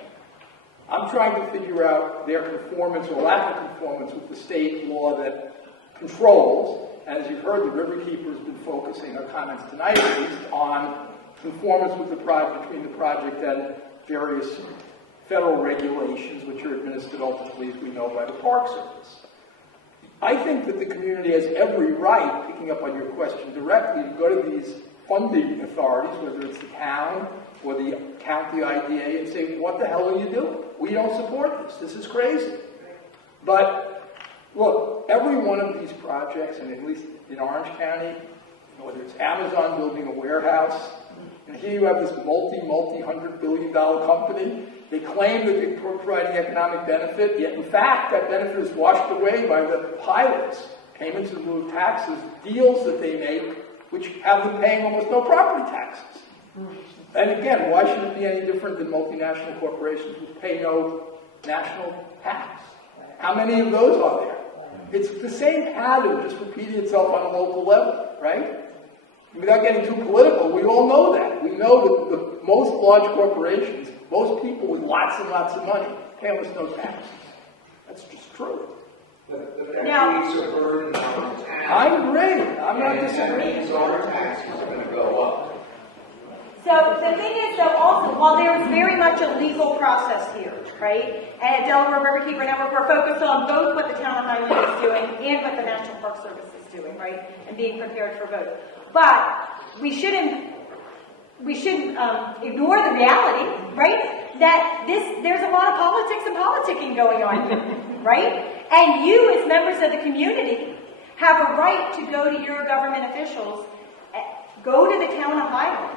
I'm trying to figure out their conformance or lack of conformance with the state law that controls, and as you've heard, the Riverkeeper has been focusing our comments tonight at least on conformance with the project, between the project and various federal regulations, which are administered ultimately, as we know, by the Park Service. I think that the community has every right, picking up on your question directly, to go to these funding authorities, whether it's the town or the county IDA, and say, what the hell are you doing? We don't support this. This is crazy. But look, every one of these projects, and at least in Orange County, whether it's Amazon building a warehouse, and here you have this multi-$100 billion company. They claim that they're providing economic benefit, yet in fact that benefit is washed away by the pilots, payments in lieu of taxes, deals that they make, which have them paying almost no property taxes. And again, why should it be any different than multinational corporations which pay no national tax? How many of those are there? It's the same pattern just repeating itself on a local level, right? Without getting too political, we all know that. We know that the most large corporations, most people with lots and lots of money, pay almost no taxes. That's just true. But that leaves a burden on the town. I agree. I'm not And disagreeing. that means our taxes are going to go up. So the thing is, though, also, while there is very much a legal process here, right, and at Delaware Riverkeeper Network, we're focused on both what the town of Highland is doing and what the National Park Service is doing, right, and being prepared for both. But we shouldn't ignore the reality, right, that there's a lot of politics and politicking going on here, right? And you, as members of the community, have a right to go to your government officials, go to the town of Highland,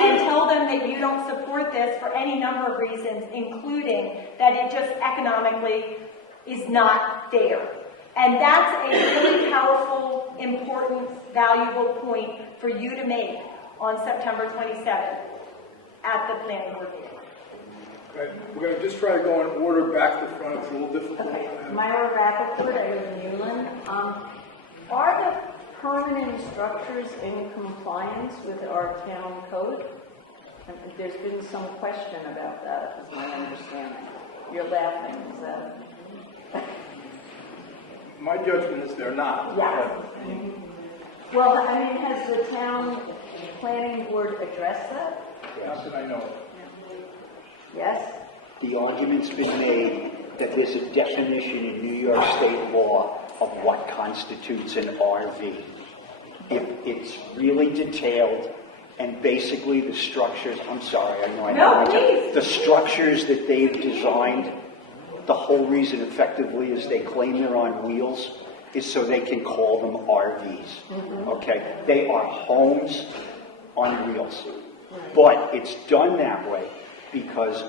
and tell them that you don't support this for any number of reasons, including that it just economically is not fair. And that's a really powerful, important, valuable point for you to make on September 27th at the planning board meeting. Okay. We're going to just try to go in order back to front. It's a little difficult. Okay, Myra Rappaport, I live in Newland. Are the permanent structures in compliance with our town code? And there's been some question about that, is my understanding. You're laughing, is that? My judgment is they're not. Yeah. Well, I mean, has the town planning board addressed that? Not that I know of. Yes? The argument's been made that there's a definition in New York state law of what constitutes an RV. It's really detailed, and basically the structures, I'm sorry, I know. No, please. The structures that they've designed, the whole reason effectively is they claim they're on wheels is so they can call them RVs, okay? They are homes on wheels. But it's done that way because,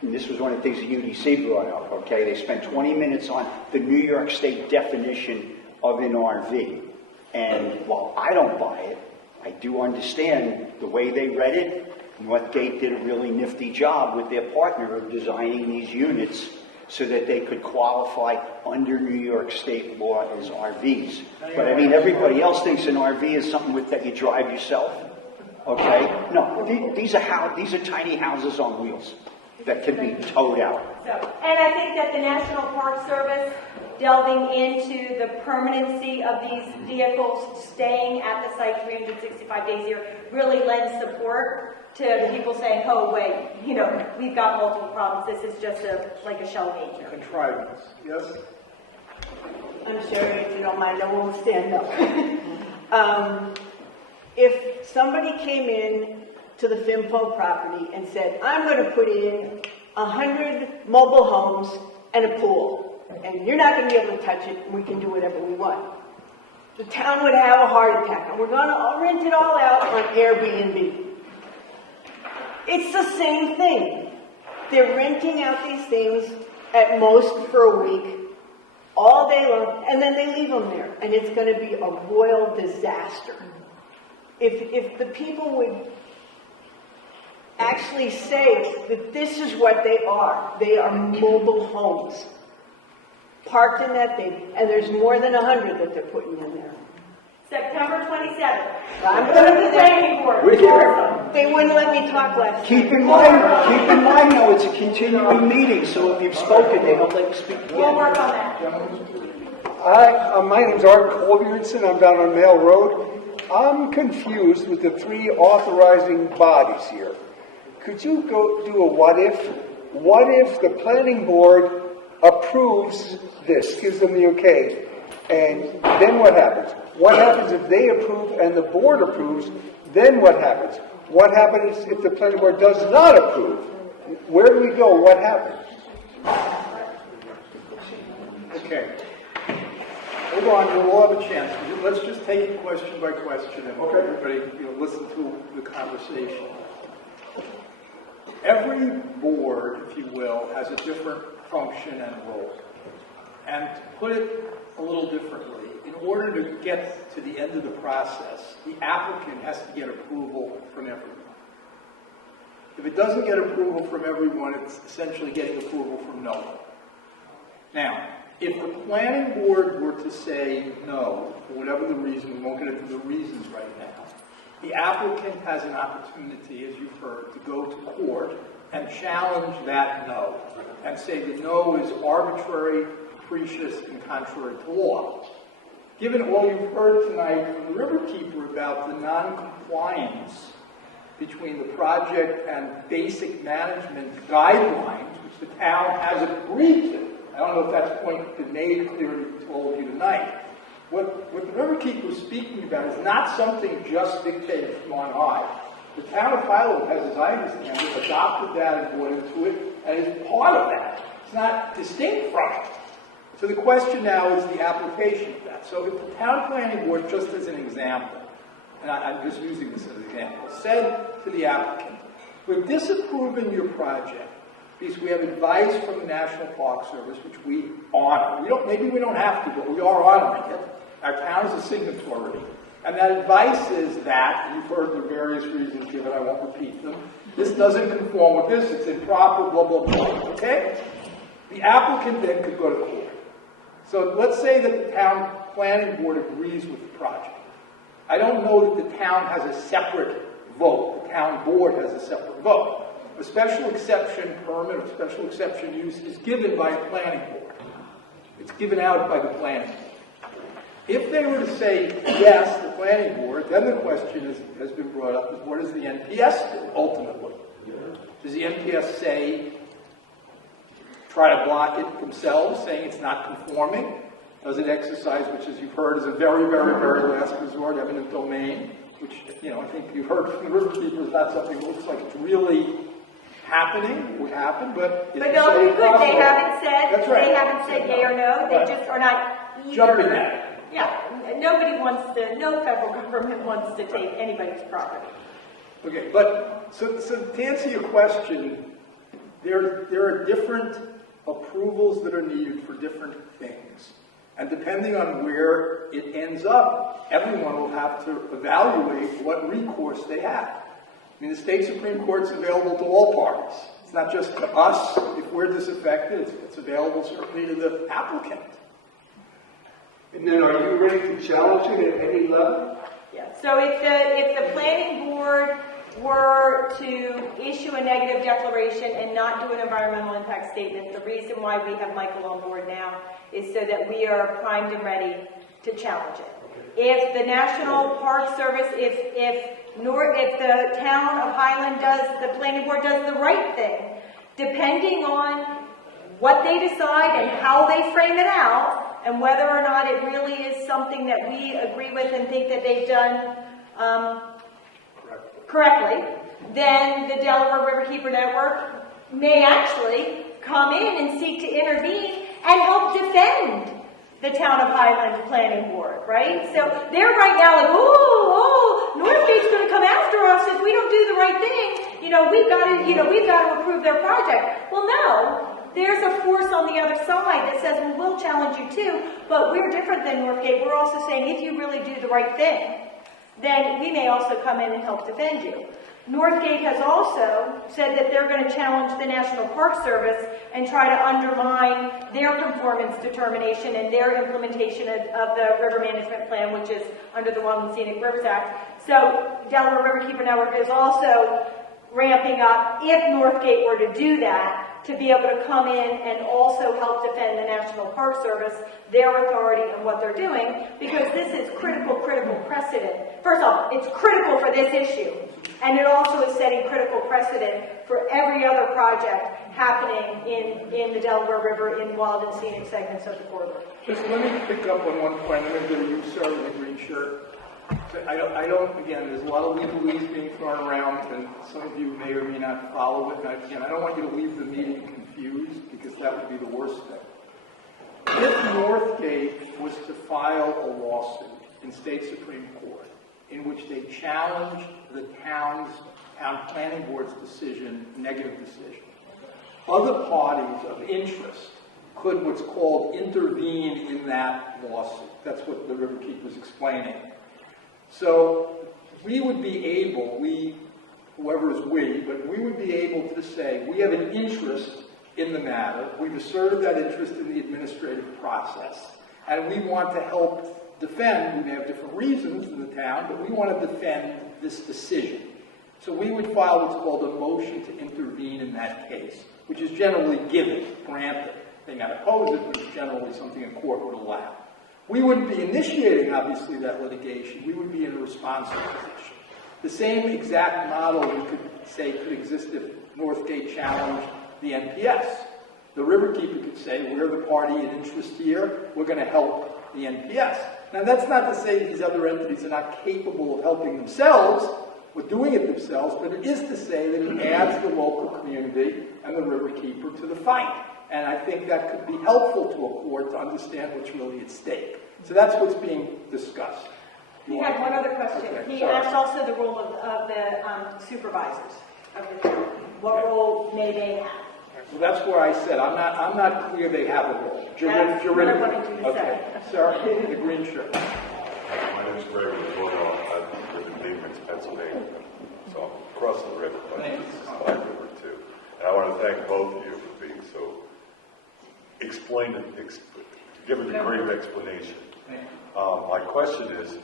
and this was one of the things the UDC brought up, okay? They spent 20 minutes on the New York State definition of an RV. And while I don't buy it, I do understand the way they read it. Northgate did a really nifty job with their partner of designing these units so that they could qualify under New York State law as RVs. But I mean, everybody else thinks an RV is something that you drive yourself. Okay? No, these are tiny houses on wheels that can be towed out. So, and I think that the National Park Service delving into the permanency of these vehicles staying at the site 365 days a year really lends support to the people saying, oh, wait, we've got multiple problems. This is just like a shell game here. Contrivance. Yes? I'm sorry, if you don't mind, I won't stand up. If somebody came in to the FIMFO property and said, I'm going to put in 100 mobile homes and a pool, and you're not going to be able to touch it, and we can do whatever we want. The town would have a heart attack, and we're going to rent it all out on Airbnb. It's the same thing. They're renting out these things at most for a week, all day long, and then they leave them there, and it's going to be a royal disaster. If the people would actually say that this is what they are mobile homes parked in that thing, and there's more than 100 that they're putting in there. September 27th. I'm Go going to to the planning board. We're here. They wouldn't let me talk last Keep time. in mind, though, it's a continuing meeting, so if you've spoken, they don't let you speak We'll again. work on that. Hi, my name's Art Colbjornson. I'm down on Mail Road. I'm confused with the three authorizing bodies here. Could you go do a what if? What if the planning board approves this, gives them the okay, and then what happens? What happens if they approve and the board approves? Then what happens? What happens if the planning board does not approve? Where do we go? What happens? Okay. Hold on, we'll have a chance. Let's just take it question by question and everybody, listen to the conversation. Every board, if you will, has a different function and role. And to put it a little differently, in order to get to the end of the process, the applicant has to get approval from everyone. If it doesn't get approval from everyone, it's essentially getting approval from no one. Now, if the planning board were to say no, for whatever the reason, we won't get into the reasons right now, the applicant has an opportunity, as you've heard, to go to court and challenge that no, and say the no is arbitrary, capricious, and contrary to law. Given all you've heard tonight from the Riverkeeper about the non-compliance between the project and basic management guidelines, which the town has agreed to, I don't know if that's point been made clearly to all of you tonight. What the Riverkeeper is speaking about is not something just dictated from on high. The town of Highland has, as I understand it, adopted that and brought into it, and is part of that. It's not distinct from it. So the question now is the application of that. So if the town planning board, just as an example, and I'm just using this as an example, said to the applicant, we're disapproving your project because we have advice from the National Park Service, which we honor. Maybe we don't have to, but we are honoring it. Our town is a signatory. And that advice is that, you've heard the various reasons given, I won't repeat them, this doesn't conform with this, it's improper, blah, blah, blah, okay? The applicant then could go to court. So let's say that the town planning board agrees with the project. I don't know that the town has a separate vote. The town board has a separate vote. A special exception permit or special exception use is given by the planning board. It's given out by the planning board. If they were to say yes, the planning board, then the question has been brought up is what does the NPS do ultimately? Does the NPS say, try to block it themselves, saying it's not conforming? Does it exercise, which as you've heard is a very, very, very last resort, eminent domain, which, I think you've heard from the Riverkeeper is not something that looks like it's really happening, would happen, but... But no, we could. They haven't said, That's right. They haven't said yay or no. They just are not either. Jumping at it. Yeah, no federal government wants to take anybody's property. Okay, but, so to answer your question, there are different approvals that are needed for different things. And depending on where it ends up, everyone will have to evaluate what recourse they have. I mean, the state Supreme Court's available to all parties. It's not just to us if we're disaffected, it's available certainly to the applicant. And then are you ready to challenge it at any level? Yeah. So if the planning board were to issue a negative declaration and not do an environmental impact statement, the reason why we have Michael on board now is so that we are primed and ready to challenge it. If the National Park Service, if the town of Highland the planning board does the right thing, depending on what they decide and how they frame it out, and whether or not it really is something that we agree with and think that they've done correctly, then the Delaware Riverkeeper Network may actually come in and seek to intervene and help defend the Town of Highland Planning Board, right? So they're right now like, Northgate's going to come after us if we don't do the right thing. We've got to approve their project. Well, no. There's a force on the other side that says, well, we'll challenge you too, but we're different than Northgate. We're also saying if you really do the right thing, then we may also come in and help defend you. Northgate has also said that they're going to challenge the National Park Service and try to undermine their conformance determination and their implementation of the River Management Plan, which is under the Wild and Scenic Rivers Act. So Delaware Riverkeeper Network is also ramping up, if Northgate were to do that, to be able to come in and also help defend the National Park Service, their authority and what they're doing, because this is critical precedent. First off, it's critical for this issue, and it also is setting critical precedent for every other project happening in the Delaware River in wild and scenic segments of the corridor. Listen, let me pick up on one point. I'm going to go to you, sir, in the green shirt. Again, there's a lot of legalese being thrown around, and some of you may or may not follow it. And again, I don't want you to leave the meeting confused, because that would be the worst thing. If Northgate was to file a lawsuit in state Supreme Court in which they challenged the town planning board's negative decision, other parties of interest could what's called intervene in that lawsuit. That's what the Riverkeeper was explaining. So we would be able, whoever is we, but we would be able to say we have an interest in the matter. We've asserted that interest in the administrative process, and we want to help defend. We may have different reasons in the town, but we want to defend this decision. So we would file what's called a motion to intervene in that case, which is generally given, granted. They may not oppose it, but it's generally something a court would allow. We wouldn't be initiating, obviously, that litigation. We would be in a responsive position. The same exact model we could say could exist if Northgate challenged the NPS. The Riverkeeper could say, we're the party in interest here, we're going to help the NPS. Now, that's not to say these other entities are not capable of helping themselves or doing it themselves, but it is to say that it adds the local community and the Riverkeeper to the fight. And I think that could be helpful to a court to understand what's really at stake. So that's what's being discussed. He had one other question. Okay, He sorry. asked also the role of the supervisors of the town. What role may they have? So that's where I said, I'm not clear they have a role. That's what I wanted you to Okay. say. Sarah, the green shirt. My name's Greg Rosenthal. I live in Dearborn, Pennsylvania. So I'm across the river, but this is my river too. And I want to thank both of you for being so give a degree of explanation. My question is,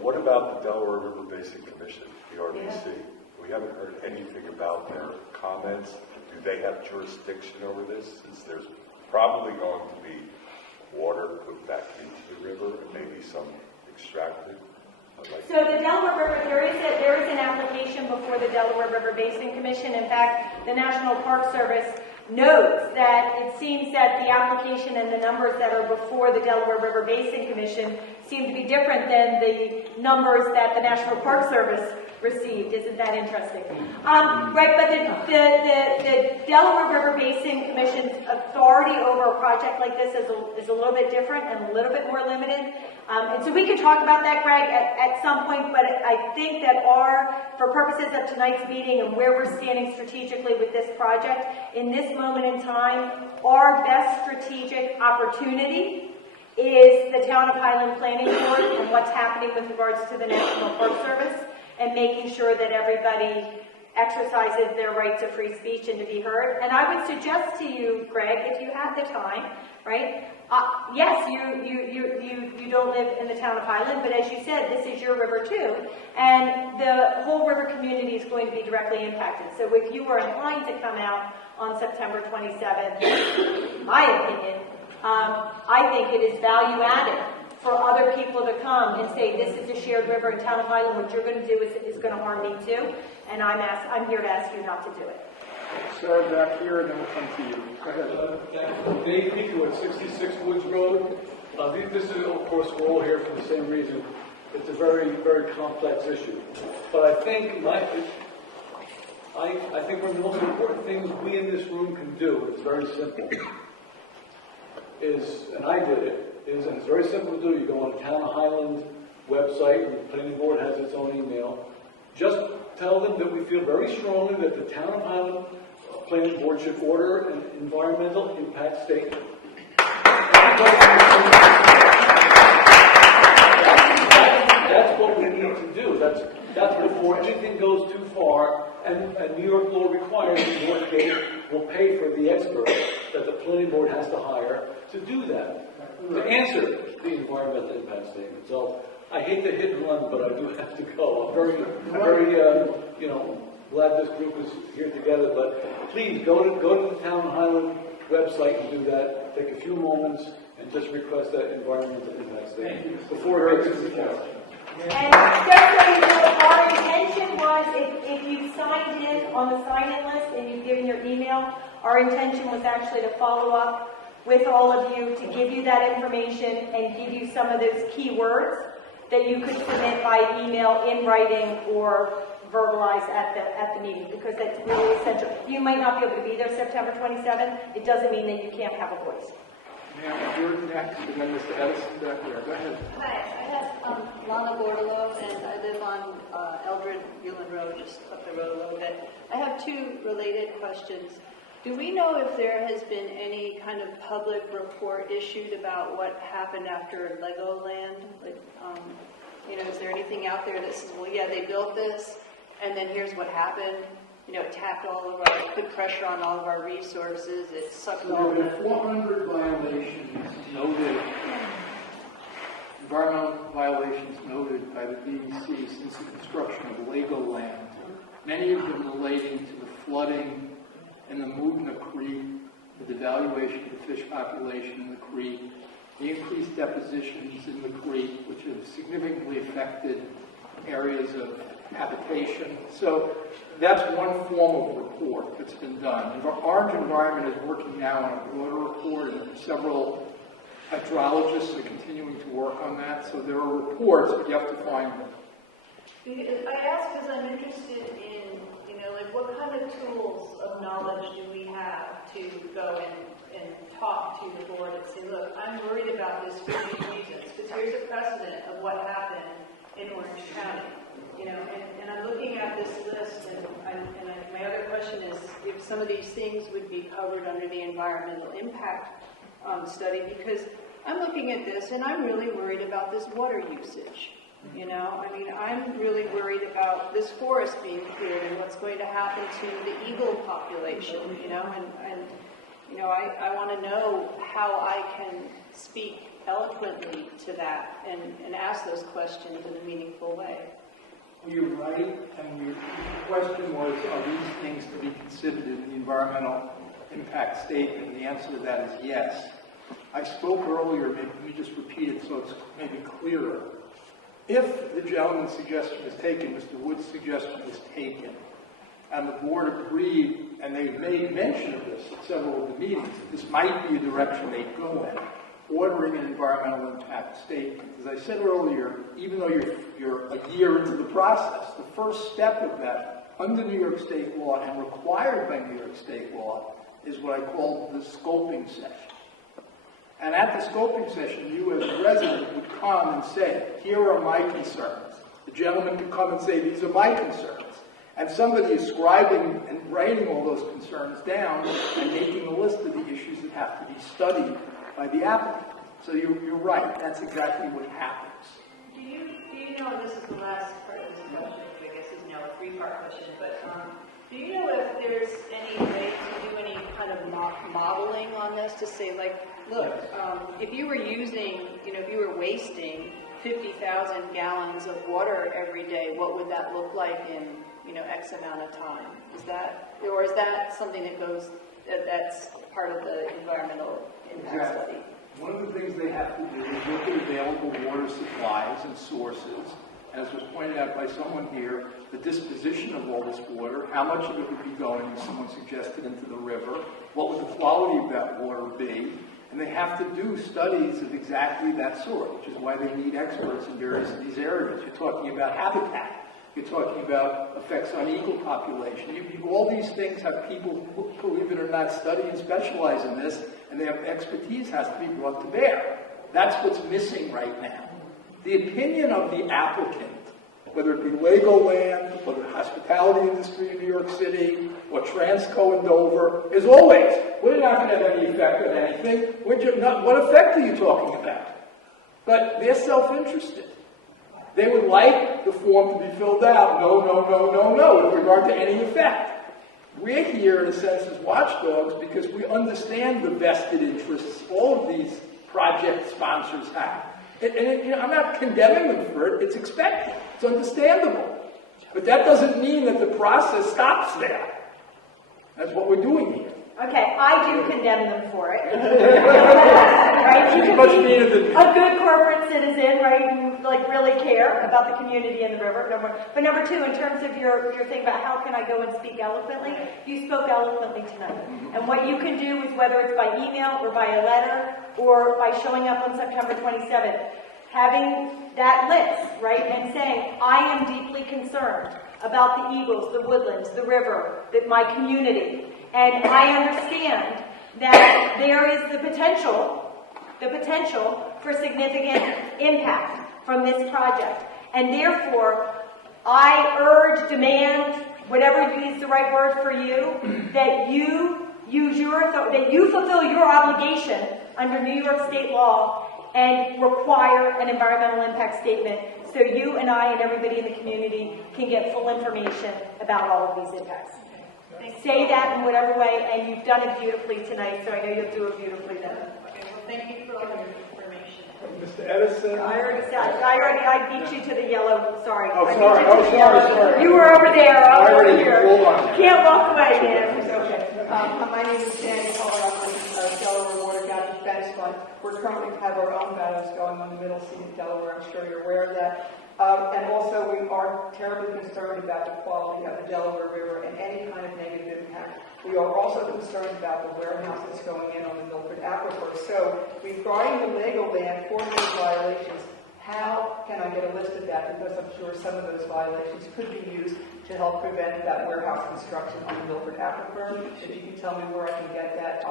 what about the Delaware River Basin Commission, the RBC? We haven't heard anything about their comments. Do they have jurisdiction over this? Since there's probably going to be water put back into the river and maybe some extracted. So the Delaware River, there is an application before the Delaware River Basin Commission. In fact, the National Park Service notes that it seems that the application and the numbers that are before the Delaware River Basin Commission seem to be different than the numbers that the National Park Service received. Isn't that interesting? Right, but the Delaware River Basin Commission's authority over a project like this is a little bit different and a little bit more limited. And so we could talk about that, Greg, at some point, but I think that for purposes of tonight's meeting and where we're standing strategically with this project, in this moment in time, our best strategic opportunity is the Town of Highland Planning Board and what's happening with regards to the National Park Service and making sure that everybody exercises their right to free speech and to be heard. And I would suggest to you, Greg, if you have the time, right? Yes, you don't live in the town of Highland, but as you said, this is your river too, and the whole river community is going to be directly impacted. So if you were inclined to come out on September 27th, in my opinion, I think it is value added for other people to come and say, this is a shared river in town of Highland, what you're going to do is going to harm me too, and I'm here to ask you not to do it. Sarah, back here, and then we'll come to you. Go ahead. Dave Peku at 66 Woods Road. This is, of course, we're all here for the same reason. It's a very, very complex issue. But I think I think one of the most important things we in this room can do, it's very simple, is, and I did it, and it's very simple to do. You go on the Town of Highland website, and the planning board has its own email. Just tell them that we feel very strongly that the Town of Highland Planning Board should order an environmental impact statement. That's what we need to do. That's before anything goes too far, and New York law requires that Northgate will pay for the expert that the planning board has to hire to do that, to answer the environmental impact statement. So I hate to hit and run, but I do have to go. I'm very, glad this group is here together. But please go to the Town Highland website and do that. Take a few moments and just request that environmental impact statement before it gets to the council. And just so you know, our intention was, if you signed in on the sign-in list and you've given your email, our intention was actually to follow up with all of you to give you that information and give you some of those key words that you could submit by email, in writing, or verbalize at the meeting, because that's really essential. You might not be able to be there September 27th. It doesn't mean that you can't have a voice. Ma'am, you're next, and then Mr. Edison back there. Go ahead. Hi, I have Lana Gordolo, and I live on Eldred Hewlin Road, just up the road a little bit. I have two related questions. Do we know if there has been any kind of public report issued about what happened after Legoland? Like, is there anything out there that says, well, yeah, they built this, and then here's what happened? It tapped put pressure on all of our resources, it sucked all There the... have been 400 violations noted, environmental violations noted by the DEC since the construction of Legoland. Many of them relating to the flooding in the Movna Creek, the devaluation of the fish population in the creek, the increased depositions in the creek, which have significantly affected areas of habitation. So that's one form of report that's been done. And Orange Environment is working now on a broader report, and several hydrologists are continuing to work on that. So there are reports, but you have to find them. I ask because I'm interested in, what kind of tools of knowledge do we have to go and talk to the board and say, look, I'm worried about this for these reasons, because here's a precedent of what happened in Orange County. And I'm looking at this list, and my other question is if some of these things would be covered under the environmental impact study, because I'm looking at this and I'm really worried about this water usage. I'm really worried about this forest being cleared and what's going to happen to the eagle population, I want to know how I can speak eloquently to that and ask those questions in a meaningful way. You're right, and your question was, are these things to be considered in the environmental impact statement? And the answer to that is yes. I spoke earlier, maybe let me just repeat it so it's maybe clearer. If the gentleman's suggestion was taken, Mr. Wood's suggestion was taken, and the board agreed, and they made mention of this at several of the meetings, this might be a direction they'd go in, ordering an environmental impact statement. As I said earlier, even though you're a year into the process, the first step of that, under New York State law and required by New York State law, is what I call the scoping session. And at the scoping session, you as a resident would come and say, here are my concerns. The gentleman could come and say, these are my concerns. And somebody is scribing and writing all those concerns down and making a list of the issues that have to be studied by the applicant. So you're right, that's exactly what happens. Do you know, this is the last part of this question, which I guess is now a three-part question, but do you know if there's any way to do any kind of modeling on this to say, look, if you were using, if you were wasting 50,000 gallons of water every day, what would that look like in, X amount of time? Is that something that that's part of the environmental impact study? One of the things they have to do is look at available water supplies and sources. As was pointed out by someone here, the disposition of all this water, how much of it would be going, as someone suggested, into the river, what would the quality of that water be, And they have to do studies of exactly that sort, which is why they need experts in various of these areas. You're talking about habitat. You're talking about effects on eagle population. All these things have people who, believe it or not, study and specialize in this, and they have expertise has to be brought to bear. That's what's missing right now. The opinion of the applicant, whether it be Legoland, or the hospitality industry in New York City, or Transco in Dover, is always, we're not going to have any effect on anything. What effect are you talking about? But they're self-interested. They would like the form to be filled out. No, no, no, no, no, with regard to any effect. We're here, in a sense, as watchdogs because we understand the vested interests all of these project sponsors have. And I'm not condemning them for it. It's expected. It's understandable. But that doesn't mean that the process stops there. That's what we're doing here. Okay, I do condemn them for it. Right? You can be a good corporate citizen, right? You really care about the community and the river. But number two, in terms of your thing about how can I go and speak eloquently, you spoke eloquently tonight. And what you can do is whether it's by email or by a letter or by showing up on September 27th, having that list, right, and saying, I am deeply concerned about the eagles, the woodlands, the river, my community. And I understand that there is the potential for significant impact from this project. And therefore, I urge, demand, whatever is the right word for you, that you fulfill your obligation under New York state law and require an environmental impact statement so you and I and everybody in the community can get full information about all of these impacts. Say that in whatever way, and you've done it beautifully tonight, so I know you'll do it beautifully then. Okay, well, thank you for all your information. Mr. Edison? I beat you to the yellow, sorry. Oh, I beat sorry. you to Oh, the sorry, yellow. sorry. You were over there, I was over Already, here. hold on. Can't walk away, man. Okay. My name is Danny Colorado with Delaware Water Gap Defense Fund. We're currently have our own battles going on the middle seat of Delaware. I'm sure you're aware of that. And also, we are terribly concerned about the quality of the Delaware River and any kind of negative impact. We are also concerned about the warehouse that's going in on the Milford Aquifer. So, regarding the Legoland for these violations, how can I get a list of that? Because I'm sure some of those violations could be used to help prevent that warehouse construction on the Milford Aquifer. If you can tell me where I can get that,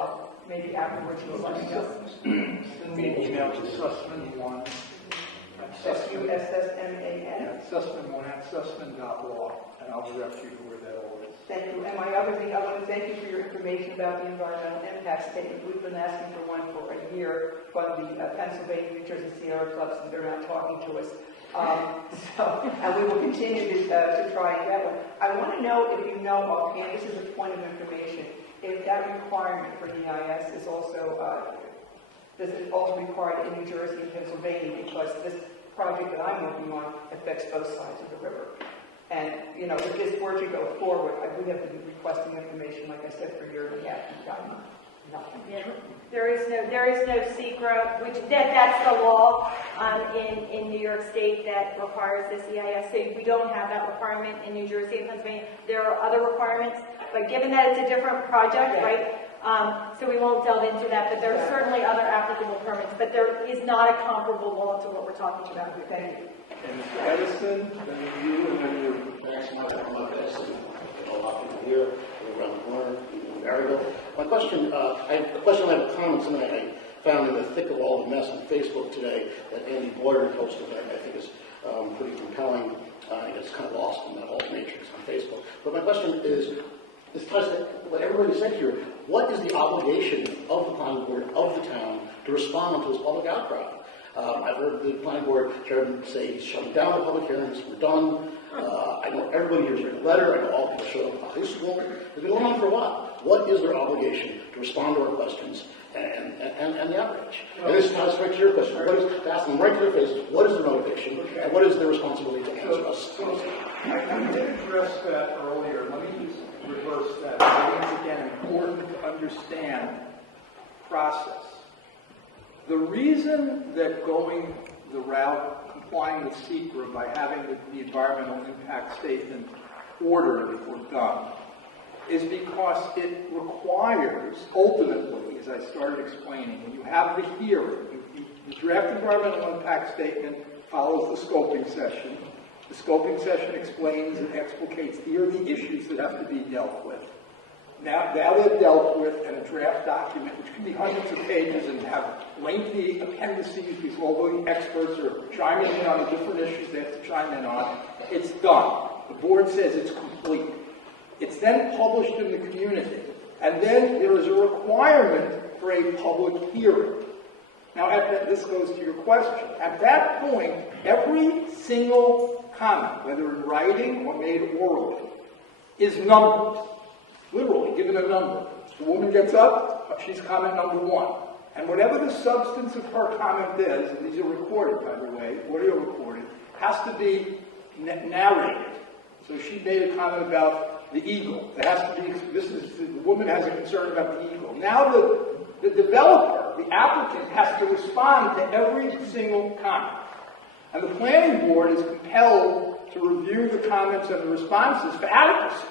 maybe afterwards you will let me know. Send me an email to Sussman1. Sussman. Sussman1 at Sussman.law, and I'll direct you to where that all is. Thank you. And my other thing, I want to thank you for your information about the environmental impact statement. We've been asking for one for a year from the Pennsylvania, New Jersey Sierra Clubs, and they're not talking to us. And we will continue to try and get one. I want to know if you know offhand, this is a point of information, if that requirement for EIS is also, does it also required in New Jersey and Pennsylvania, because this project that I'm working on affects both sides of the river. And, if this were to go forward, we have been requesting information, like I said, for a year and a half. We've gotten nothing. Yeah, there is no secret, which that's the law in New York State that requires this EIS. So we don't have that requirement in New Jersey and Pennsylvania. There are other requirements, but given that it's a different project, right? So we won't delve into that, but there are certainly other applicable permits, but there is not a comparable law to what we're talking about here. Thank you. And Mr. Edison, then you, and then you. Here, around the corner, in Maryville. My question, I have a question, I have a comment, something I found in the thick of all the mess on Facebook today that Andy Boyer posted that I think is pretty compelling. It's kind of lost in that whole matrix on Facebook. But my question is ties to what everybody said here. What is the obligation of the planning board of the town to respond to this public outcry? I've heard the planning board chairman say he's shutting down the public hearings, we're done. I know everybody here's written a letter, I know all people showed up at high school. It's been going on for a while. What is their obligation to respond to our questions and the outrage? And this ties right to your question. What is, to ask them right to their faces, what is their motivation and what is their responsibility to answer us? I did address that earlier. Let me just reverse that. I think it's, again, important to understand process. The reason that going the route, complying with SECRA by having the environmental impact statement ordered if we're done, is because it requires, ultimately, as I started explaining, when you have the hearing, the draft environmental impact statement follows the scoping session. The scoping session explains and explicates here are the issues that have to be dealt with. Now they're dealt with in a draft document, which can be hundreds of pages and have lengthy appendices because all the experts are chiming in on the different issues they have to chime in on. It's done. The board says it's complete. It's then published in the community, and then there is a requirement for a public hearing. Now, this goes to your question. At that point, every single comment, whether in writing or made orally, is numbered. Literally, given a number. The woman gets up, she's comment number 1. And whatever the substance of her comment is, and these are recorded, by the way, audio recorded, has to be narrated. So she made a comment about the eagle. It has to be, the woman has a concern about the eagle. Now the developer, the applicant, has to respond to every single comment. And the planning board is compelled to review the comments and the responses for adequacy.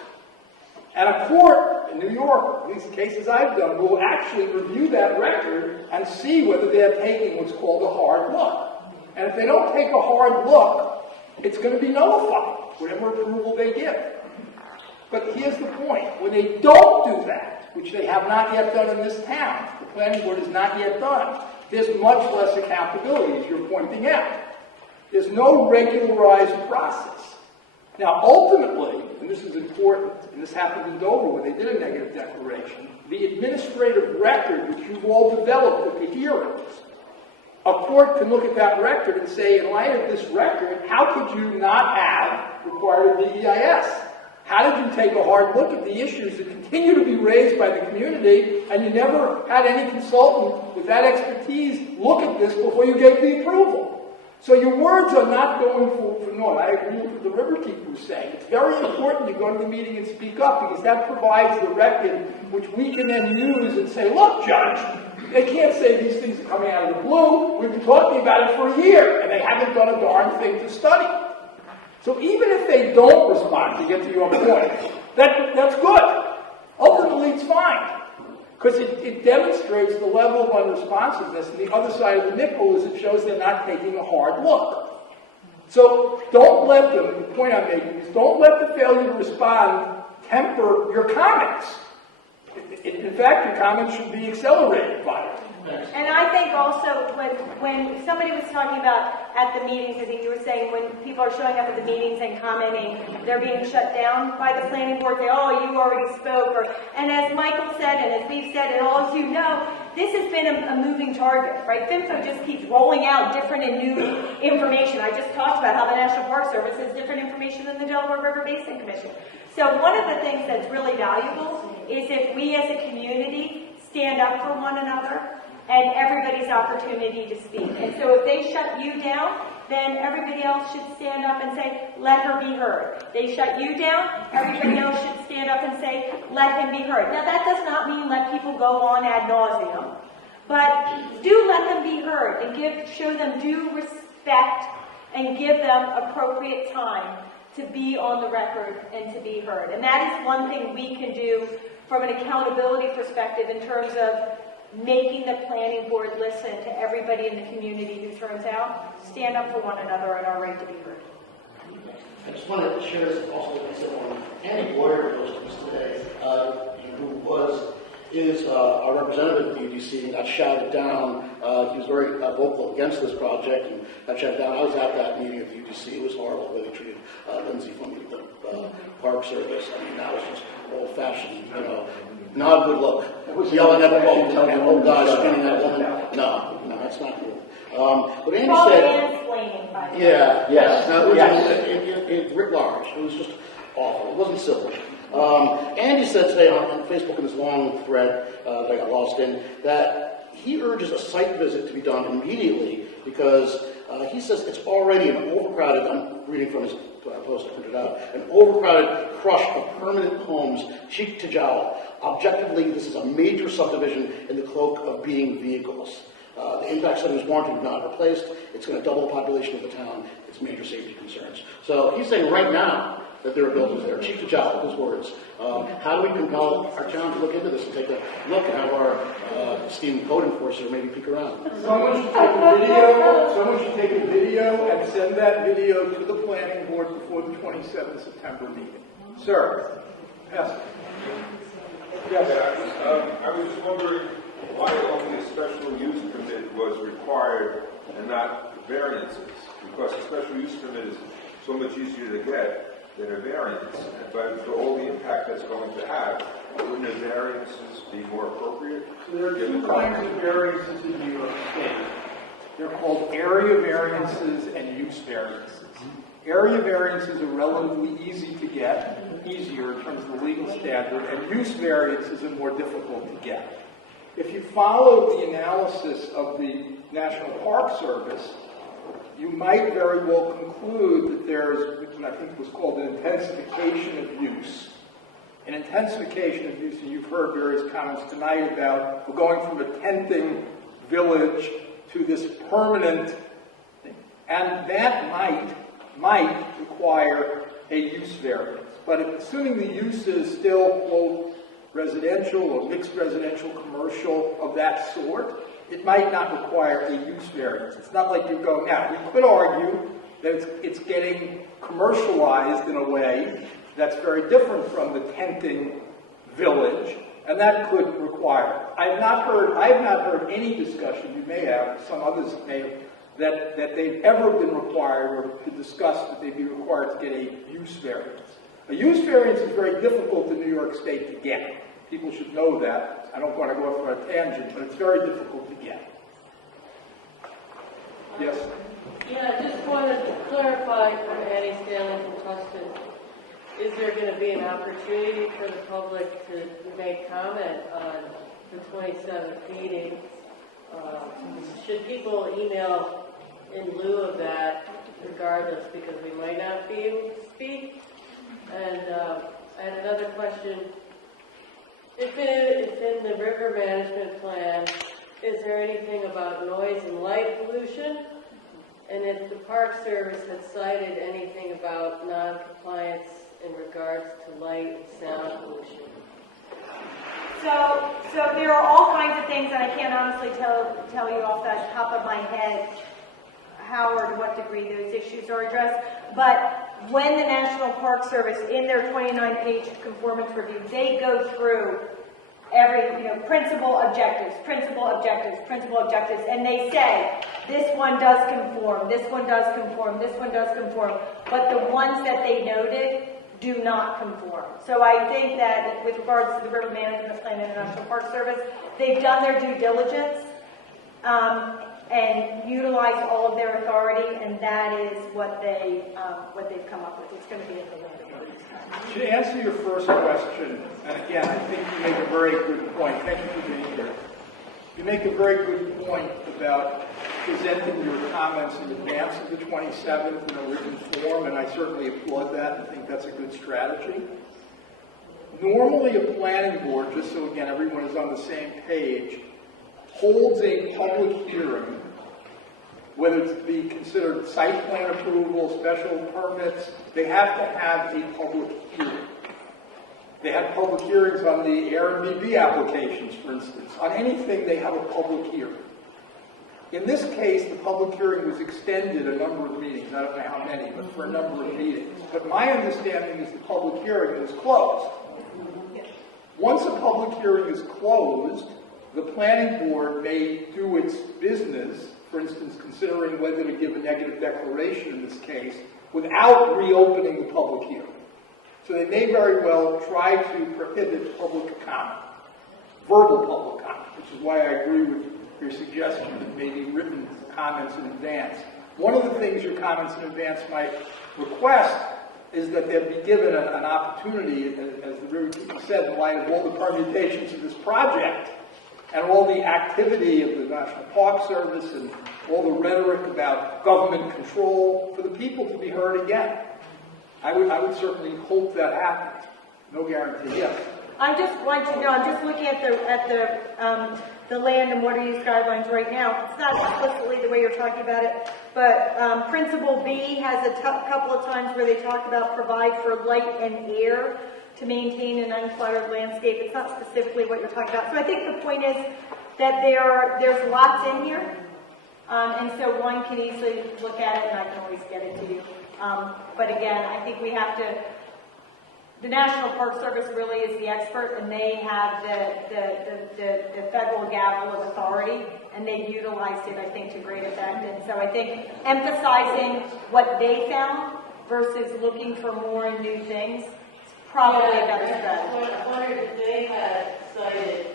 And a court in New York, at least the cases I've done, will actually review that record and see whether they're taking what's called a hard look. And if they don't take a hard look, it's going to be nullified, whatever approval they give. But here's the point. When they don't do that, which they have not yet done in this town, the planning board has not yet done, there's much less accountability, as you're pointing out. There's no regularized process. Now, ultimately, and this is important, and this happened in Dover where they did a negative declaration, the administrative record which you've all developed at the hearings, a court can look at that record and say, in light of this record, how could you not have required a BEIS? How did you take a hard look at the issues that continue to be raised by the community, and you never had any consultant with that expertise look at this before you gave the approval? So your words are not going for naught. I agree with the Riverkeeper who's saying it's very important you go to the meeting and speak up because that provides the record which we can then use and say, look, Judge, they can't say these things are coming out of the blue. We've been talking about it for a year, and they haven't done a darn thing to study. So even if they don't respond, to get to your point, that's good. Ultimately, it's fine. Because it demonstrates the level of unresponsiveness, and the other side of the nickel is it shows they're not taking a hard look. So don't let them, the point I'm making is don't let the failure to respond temper your comments. In fact, your comments should be accelerated by it. And I think also when somebody was talking about at the meetings, I think you were saying when people are showing up at the meetings and commenting, they're being shut down by the planning board. They, oh, you already spoke. And as Michael said, and as we've said, and all of you know, this has been a moving target, right? FIMFO just keeps rolling out different and new information. I just talked about how the National Park Service has different information than the Delaware River Basin Commission. So one of the things that's really valuable is if we as a community stand up for one another and everybody's opportunity to speak. And so if they shut you down, then everybody else should stand up and say, let her be heard. They shut you down, everybody else should stand up and say, let him be heard. Now that does not mean let people go on ad nauseum, but do let them be heard and show them due respect and give them appropriate time to be on the record and to be heard. And that is one thing we can do from an accountability perspective in terms of making the planning board listen to everybody in the community who turns out, stand up for one another and our right to be heard. I just wanted to share this also with myself. Andy Boyer was today, who is a representative of the UDC and got shouted down. He was very vocal against this project and got shouted down. I was at that meeting at the UDC. It was horrible the way they treated Lindsay from the Park Service. I mean, that was just old-fashioned, not a good look. Yelling at the old guy, screaming at a woman. No, that's not cool. But Andy said, yes. No, it writ large. It was just awful. It wasn't civil. Andy said today on Facebook in this long thread that I got lost in that he urges a site visit to be done immediately because he says it's already an overcrowded, I'm reading from his post I printed out, an overcrowded crush of permanent homes cheek to jowl. Objectively, this is a major subdivision in the cloak of being vehicles. The impact study was warranted, not replaced. It's going to double the population of the town. It's major safety concerns. So he's saying right now that there are buildings there. Chief Tajal, his words. How do we compel our town to look into this and take a look and have our esteemed code enforcer maybe peek around? Someone should take a video. Someone should take a video and send that video to the planning board before the 27th September meeting. Sir, yes. Yes. I was just wondering why only a special use permit was required and not variances, because a special use permit is so much easier to get than a variance. But for all the impact that's going to have, wouldn't a variances be more appropriate? So there are two kinds of variances in New York State. They're called area variances and use variances. Area variances are relatively easy to get, easier in terms of the legal standard, and use variances are more difficult to get. If you follow the analysis of the National Park Service, you might very well conclude that there's what I think was called an intensification of use. An intensification of use, and you've heard various comments tonight about we're going from a tenting village to this permanent thing. And that might require a use variance. But assuming the use is still, quote, residential or mixed residential commercial of that sort, it might not require a use variance. It's not like you're going out. We could argue that it's getting commercialized in a way that's very different from the tenting village, and that could require it. I have not heard any discussion, you may have, some others may have, that they've ever been required or to discuss that they'd be required to get a use variance. A use variance is very difficult in New York State to get. People should know that. I don't want to go off on a tangent, but it's very difficult to get. Yes? Yeah, I just wanted to clarify from Annie Stanley from Tustin. Is there going to be an opportunity for the public to make comment on the 27th meeting? Should people email in lieu of that, regardless, because we might not be able to speak? And I had another question. If in the river management plan, is there anything about noise and light pollution? And if the Park Service had cited anything about non-compliance in regards to light and sound pollution? So there are all kinds of things, and I can't honestly tell you off the top of my head how or to what degree those issues are addressed. But when the National Park Service, in their 29-page conformance review, they go through every, principal objectives, and they say, this one does conform, this one does conform, this one does conform, but the ones that they noted do not conform. So I think that with regards to the River Management Plan and the National Park Service, they've done their due diligence and utilized all of their authority, and that is what they've come up with. It's going to be at the land authority's time. To answer your first question, and again, I think you make a very good point. Thank you for being here. You make a very good point about presenting your comments in advance of the 27th in a written form, and I certainly applaud that and think that's a good strategy. Normally, a planning board, just so again everyone is on the same page, holds a public hearing, whether it be considered site plan approval, special permits, they have to have a public hearing. They have public hearings on the Airbnb applications, for instance. On anything, they have a public hearing. In this case, the public hearing was extended a number of meetings. I don't know how many, but for a number of meetings. But my understanding is the public hearing was closed. Once a public hearing is closed, the planning board may do its business, for instance, considering whether to give a negative declaration in this case, without reopening the public hearing. So they may very well try to prohibit public comment, verbal public comment, which is why I agree with your suggestion that maybe written comments in advance. One of the things your comments in advance might request is that there be given an opportunity, as the Riverkeeper said, in light of all the permutations of this project and all the activity of the National Park Service and all the rhetoric about government control, for the people to be heard again. I would certainly hope that happens. No guarantee, yes. I just want you to know, I'm just looking at the the land and water use guidelines right now. It's not explicitly the way you're talking about it, but Principle B has a couple of times where they talk about provide for light and air to maintain an uncluttered landscape. It's not specifically what you're talking about. So I think the point is that there's lots in here, and so one can easily look at it, and I can always get it to you. But again, I think we have to. The National Park Service really is the expert, and they have the federal gavel of authority, and they utilized it, I think, to great effect. And so I think emphasizing what they found versus looking for more and new things is probably a better strategy. I wondered if they had cited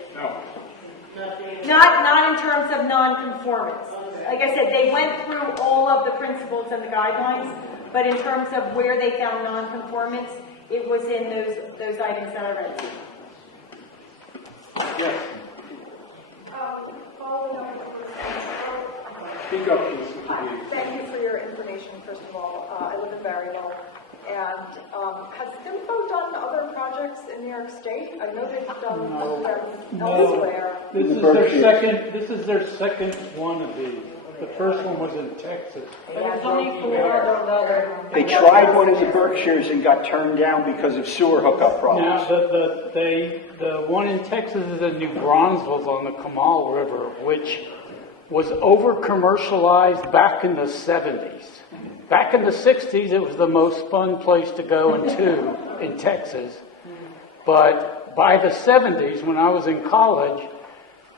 nothing. Not in terms of non-conformance. Like I said, they went through all of the principles and the guidelines, but in terms of where they found non-conformance, it was in those items that I read. Yes. Following up with Speak up, please. thank you for your information, first of all. I live in Barryville. And has FIMFO done other projects in New York State? I know they've done them elsewhere. This is their second one of these. The first one was in Texas. They tried one in the Berkshires and got turned down because of sewer hookup problems. Now, the one in Texas is in New Braunfels on the Kamal River, which was over-commercialized back in the 70s. Back in the 60s, it was the most fun place to go into in Texas. But by the 70s, when I was in college,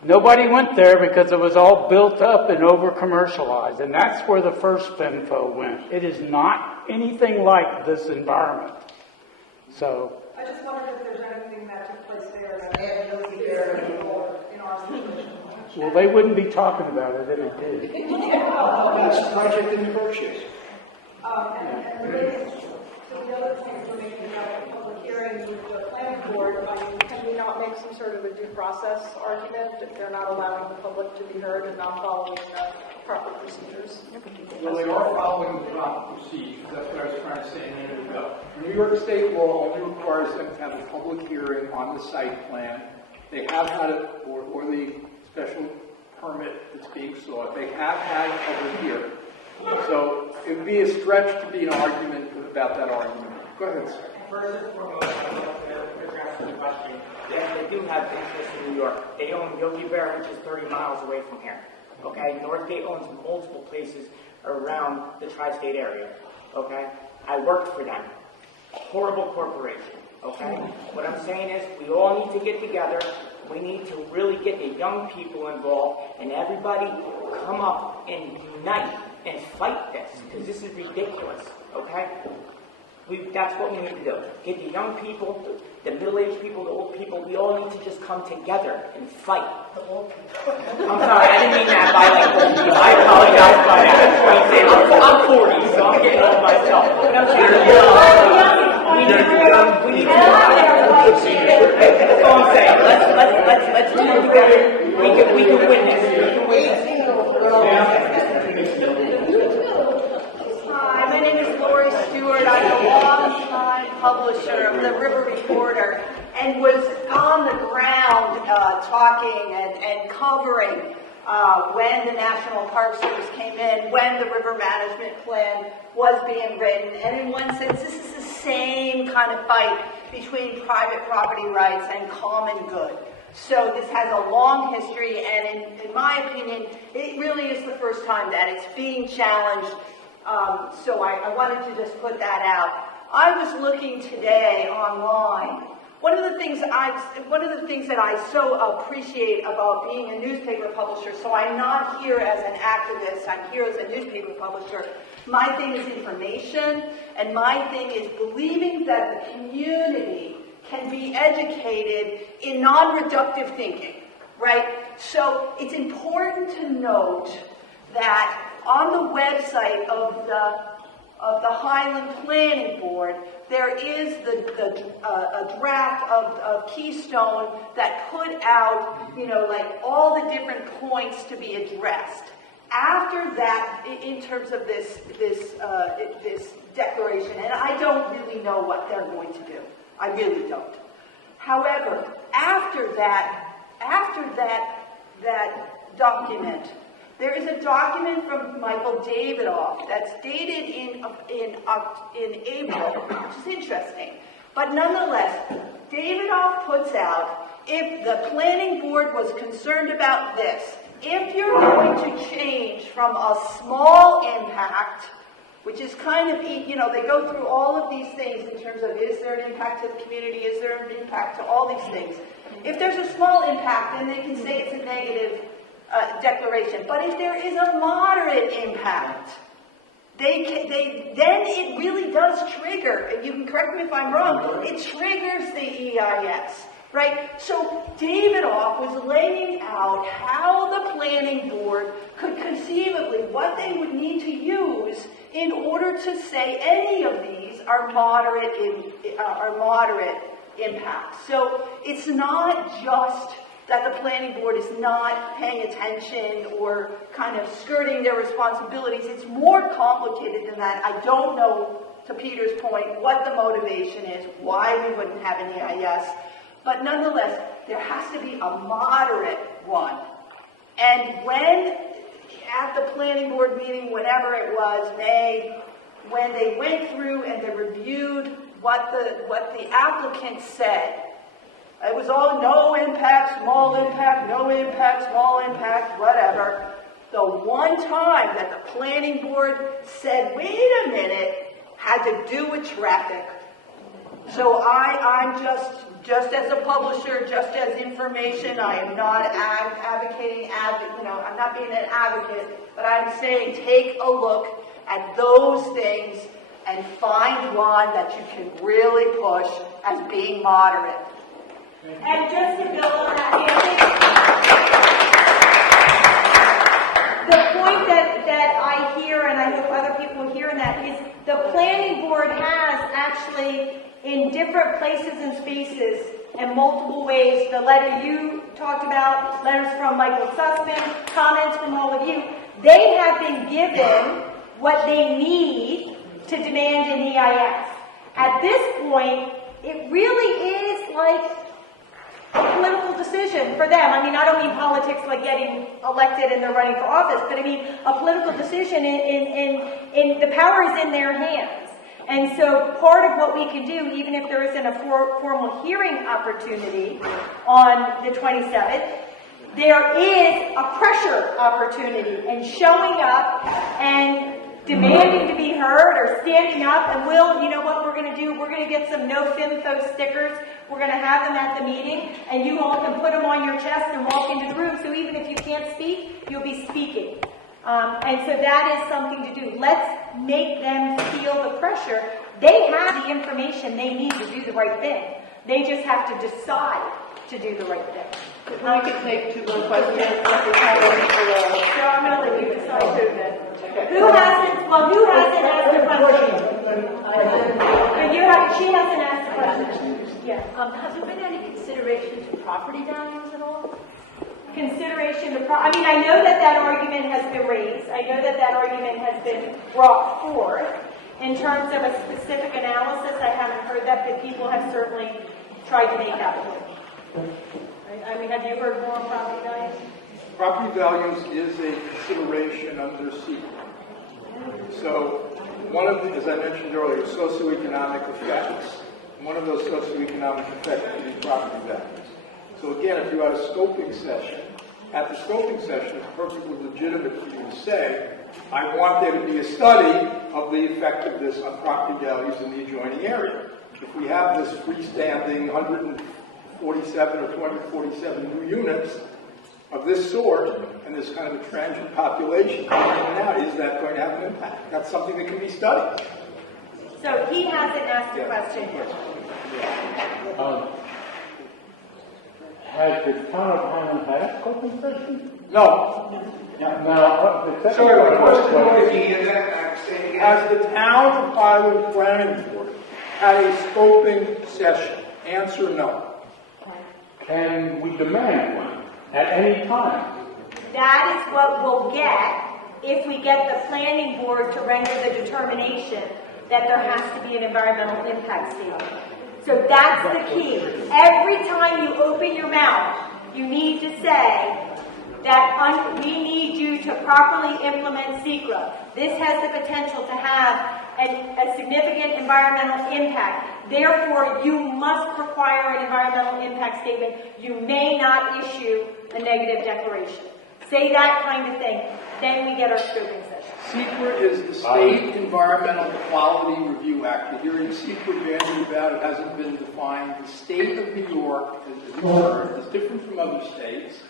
nobody went there because it was all built up and over-commercialized. And that's where the first FIMFO went. It is not anything like this environment. So I just wondered if there's anything that took place there that in our situation. well, they wouldn't be talking about it if it did. That's a project in the Berkshires. And related to the other things we're making about the public hearings with the planning board, can we not make some sort of a due process argument if they're not allowing the public to be heard and not following the proper procedures? Well, they are following the proper procedures. That's what I was trying to say a minute ago. New York State law only requires them to have a public hearing on the site plan. They have had it, or the special permit that's being sought. They have had a public hearing. So it would be a stretch to be an argument about that argument. Go ahead, sir. First and foremost, I want to address the question. Yes, they do have interest in New York. They own Yogi Bear, which is 30 miles away from here. Okay, Northgate owns multiple places around the tri-state area. Okay, I worked for them. Horrible corporation. Okay, what I'm saying is we all need to get together. We need to really get the young people involved and everybody come up and unite and fight this, because this is ridiculous, okay? That's what we need to do. Get the young people, the middle-aged people, the old people, we all need to just come together and fight. The old people. I'm sorry, I didn't mean that by like old people. I apologize by that. I'm 40, so I'm getting old myself. But I'm saying, we need to that's all I'm saying. Let's come together. We can win this. Hi, my name is Lori Stewart. I'm a long-time publisher of the River Reporter and was on the ground talking and covering when the National Park Service came in, when the river management plan was being written. And in one sense, this is the same kind of fight between private property rights and common good. So this has a long history, and in my opinion, it really is the first time that it's being challenged. So I wanted to just put that out. I was looking today online. One of the things that I so appreciate about being a newspaper publisher, so I'm not here as an activist, I'm here as a newspaper publisher. My thing is information, and my thing is believing that the community can be educated in non-reductive thinking, right? So it's important to note that on the website of the Highland Planning Board, there is a draft of Keystone that put out, like all the different points to be addressed. After that, in terms of this declaration, and I don't really know what they're going to do. I really don't. However, after that that document. There is a document from Michael Davidoff that's dated in April, which is interesting. But nonetheless, Davidoff puts out, if the planning board was concerned about this, if you're going to change from a small impact, which is kind of, they go through all of these things in terms of, is there an impact to the community, is there an impact to all these things. If there's a small impact, then they can say it's a negative declaration. But if there is a moderate impact, then it really does trigger, and you can correct me if I'm wrong, it triggers the EIS, right? So Davidoff was laying out how the planning board could conceivably, what they would need to use in order to say any of these are moderate impacts. So it's not just that the planning board is not paying attention or kind of skirting their responsibilities. It's more complicated than that. I don't know, to Peter's point, what the motivation is, why we wouldn't have an EIS. But nonetheless, there has to be a moderate one. And when, at the planning board meeting, whenever it was, May, when they went through and they reviewed what the applicant said, it was all no impact, small impact, no impact, small impact, whatever. The one time that the planning board said, wait a minute, had to do with traffic. So I'm just as a publisher, just as information, I am not advocating, I'm not being an advocate, but I'm saying take a look at those things and find one that you can really push as being moderate. And just to build on that, the point that I hear, and I hope other people hear in that, is the planning board has actually, in different places and spaces and multiple ways, the letter you talked about, letters from Michael Sussman, comments from all of you, they have been given what they need to demand an EIS. At this point, it really is like a political decision for them. I mean, I don't mean politics like getting elected and they're running for office, but I mean a political decision in the power is in their hands. And so part of what we can do, even if there isn't a formal hearing opportunity on the 27th, there is a pressure opportunity and showing up and demanding to be heard or standing up, and you know what we're going to do? We're going to get some no FIMFO stickers. We're going to have them at the meeting, and you all can put them on your chest and walk into the room. So even if you can't speak, you'll be speaking. And so that is something to do. Let's make them feel the pressure. They have the information they need to do the right thing. They just have to decide to do the right thing. If I could take two more questions. So I'm going to let you decide too then. Who hasn't asked a question? She hasn't asked a question. Yeah. Has there been any consideration to property values at all? Consideration to I mean, I know that argument has been raised. I know that argument has been brought forth. In terms of a specific analysis, I haven't heard that, but people have certainly tried to make that point. I mean, have you heard more on property values? Property values is a consideration under secret. So one of the, as I mentioned earlier, socioeconomic effects. One of those socioeconomic effects is property values. So again, if you had a scoping session, at the scoping session, it's perfectly legitimate for you to say, I want there to be a study of the effect of this on property values in the adjoining area. If we have this freestanding 147 or 247 new units of this sort, and this kind of a transient population coming in and out, is that going to have an impact? That's something that can be studied. So he hasn't asked a question. Has the town of Highland had a scoping session? No. Now, the Sorry, has the town of Highland Planning Board had a scoping session? Answer no. Can we demand one at any time? That is what we'll get if we get the planning board to render the determination that there has to be an environmental impact statement. So that's the key. Every time you open your mouth, you need to say, that we need you to properly implement SECRA. This has the potential to have a significant environmental impact. Therefore, you must require an environmental impact statement. You may not issue a negative declaration. Say that kind of thing. Then we get our scoping session. SECRA is the State Environmental Quality Review Act. You're hearing SECRA bandied about. It hasn't been defined. The state of New York, as you heard, is different from other states.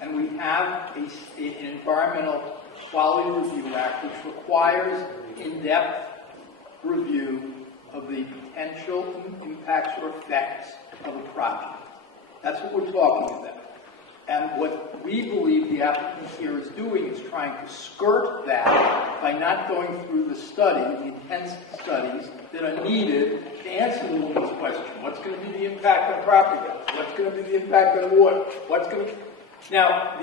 And we have an Environmental Quality Review Act which requires in-depth review of the potential impacts or effects of a project. That's what we're talking about. And what we believe the applicant here is doing is trying to skirt that by not going through the study, the intense studies that are needed to answer the woman's question. What's going to be the impact on property values? What's going to be the impact on water? What's going to be... Now,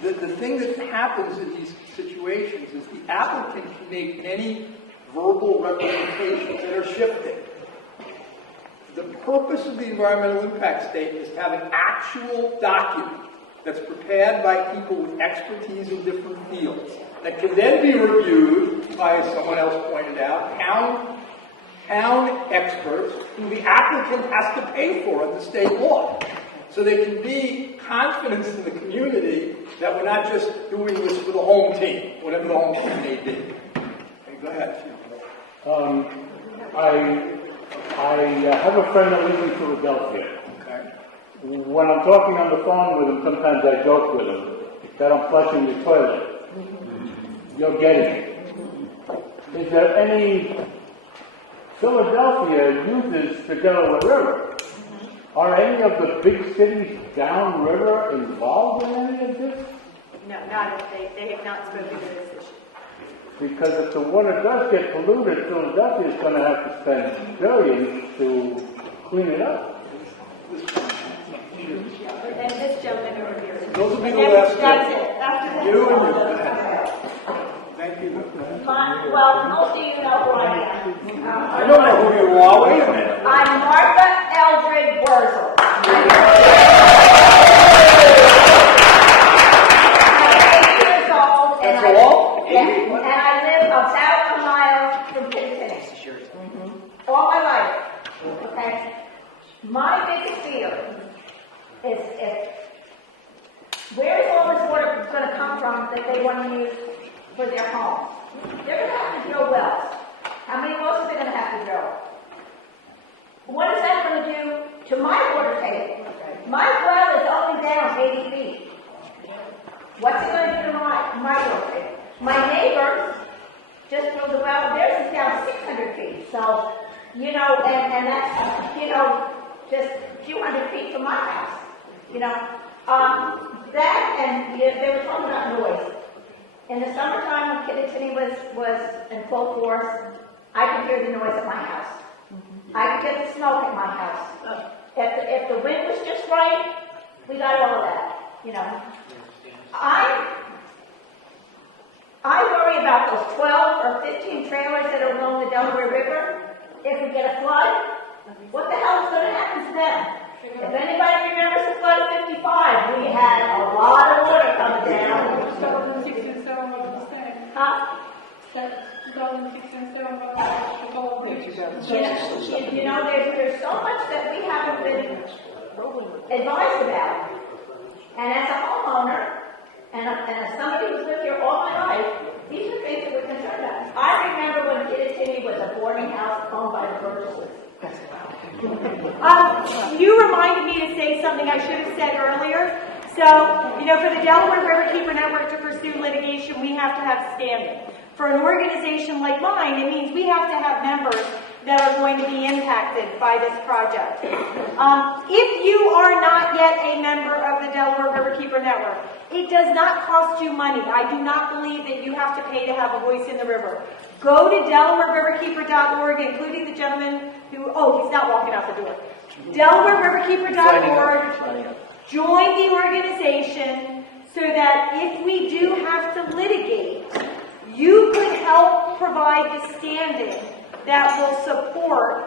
the thing that happens in these situations is the applicant can make any verbal representations that are shifting. The purpose of the environmental impact statement is to have an actual document that's prepared by people with expertise in different fields that can then be reviewed by, as someone else pointed out, town experts who the applicant has to pay for under state law. So there can be confidence in the community that we're not just doing this for the home team, whatever the home team may be. Okay, go ahead. I have a friend that lives in Philadelphia. Okay. When I'm talking on the phone with him, sometimes I joke with him that I'm flushing the toilet. You're getting it. Is there any... Philadelphia uses the Delaware River. Are any of the big cities downriver involved in any of this? No, not if they have not spoken to this issue. Because if the water does get polluted, Philadelphia is going to have to spend billions to clean it up. And this gentleman over here. Those will be the last two. That's it. After that. You and you. Thank you. Well, most of you know who I am. I don't know who you are. Wait a minute. I'm Martha Eldred Wurzel. I'm 8 years old. That's all? Yeah, and I live about a mile from Kittatinny. All my life. Okay? My biggest fear is where's all this water going to come from that they want to use for their homes? They're going to have to drill wells. How many wells are they going to have to drill? What is that going to do to my water table? My well is only down 80 feet. What's it going to do to my water table? My neighbor just drilled a well, theirs is down 600 feet. So, and that's, just a few hundred feet from my house. That and they were talking about noise. In the summertime when Kittatinny was in full force, I could hear the noise at my house. I could get the smoke at my house. If the wind was just right, we got all of that. I worry about those 12 or 15 trailers that are along the Delaware River. If we get a flood, what the hell is going to happen to them? If anybody remembers the flood of 55, we had a lot of water coming down. 2006 and 7 was the same. Huh? 2006 and 7 was There's so much that we haven't been advised about. And as a homeowner, and as somebody who's lived here all my life, these are things that we're concerned about. I remember when Kittatinny was a boarding house owned by the Burgesses. You reminded me to say something I should have said earlier. So, for the Delaware Riverkeeper Network to pursue litigation, we have to have standing. For an organization like mine, it means we have to have members that are going to be impacted by this project. If you are not yet a member of the Delaware Riverkeeper Network, it does not cost you money. I do not believe that you have to pay to have a voice in the river. Go to DelawareRiverkeeper.org, including the gentleman who, he's not walking out the door. DelawareRiverkeeper.org. Join the organization so that if we do have to litigate, you could help provide the standing that will support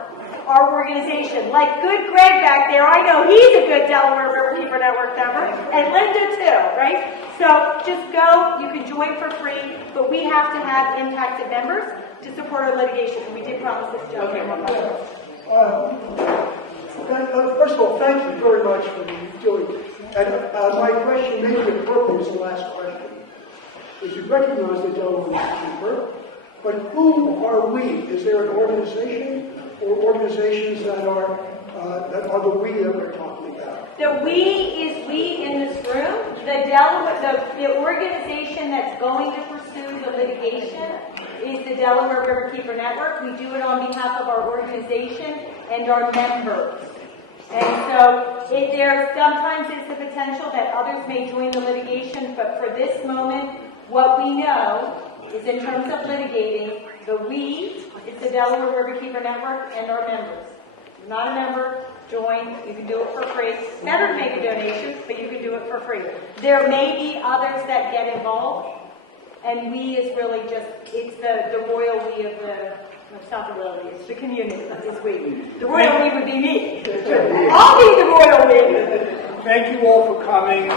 our organization. Like good Greg back there, I know he's a good Delaware Riverkeeper Network member, and Linda too, right? So just go, you can join for free, but we have to have impacted members to support our litigation, and we did promise this gentleman. First of all, thank you very much for doing. And my question may be appropriate as the last question. Is you recognize the Delaware Riverkeeper, but who are we? Is there an organization or organizations that are the we that we're talking about? The we is we in this room. The organization that's going to pursue the litigation is the Delaware Riverkeeper Network. We do it on behalf of our organization and our members. And so there sometimes is the potential that others may join the litigation, but for this moment, what we know is in terms of litigating, the we is the Delaware Riverkeeper Network and our members. If you're not a member, join. You can do it for free. Better to make a donation, but you can do it for free. There may be others that get involved, and we is really just, it's the royal we of the, it's not the royal we, it's the community, it's we. The royal we would be me. I'll be the royal we. Thank you all for coming.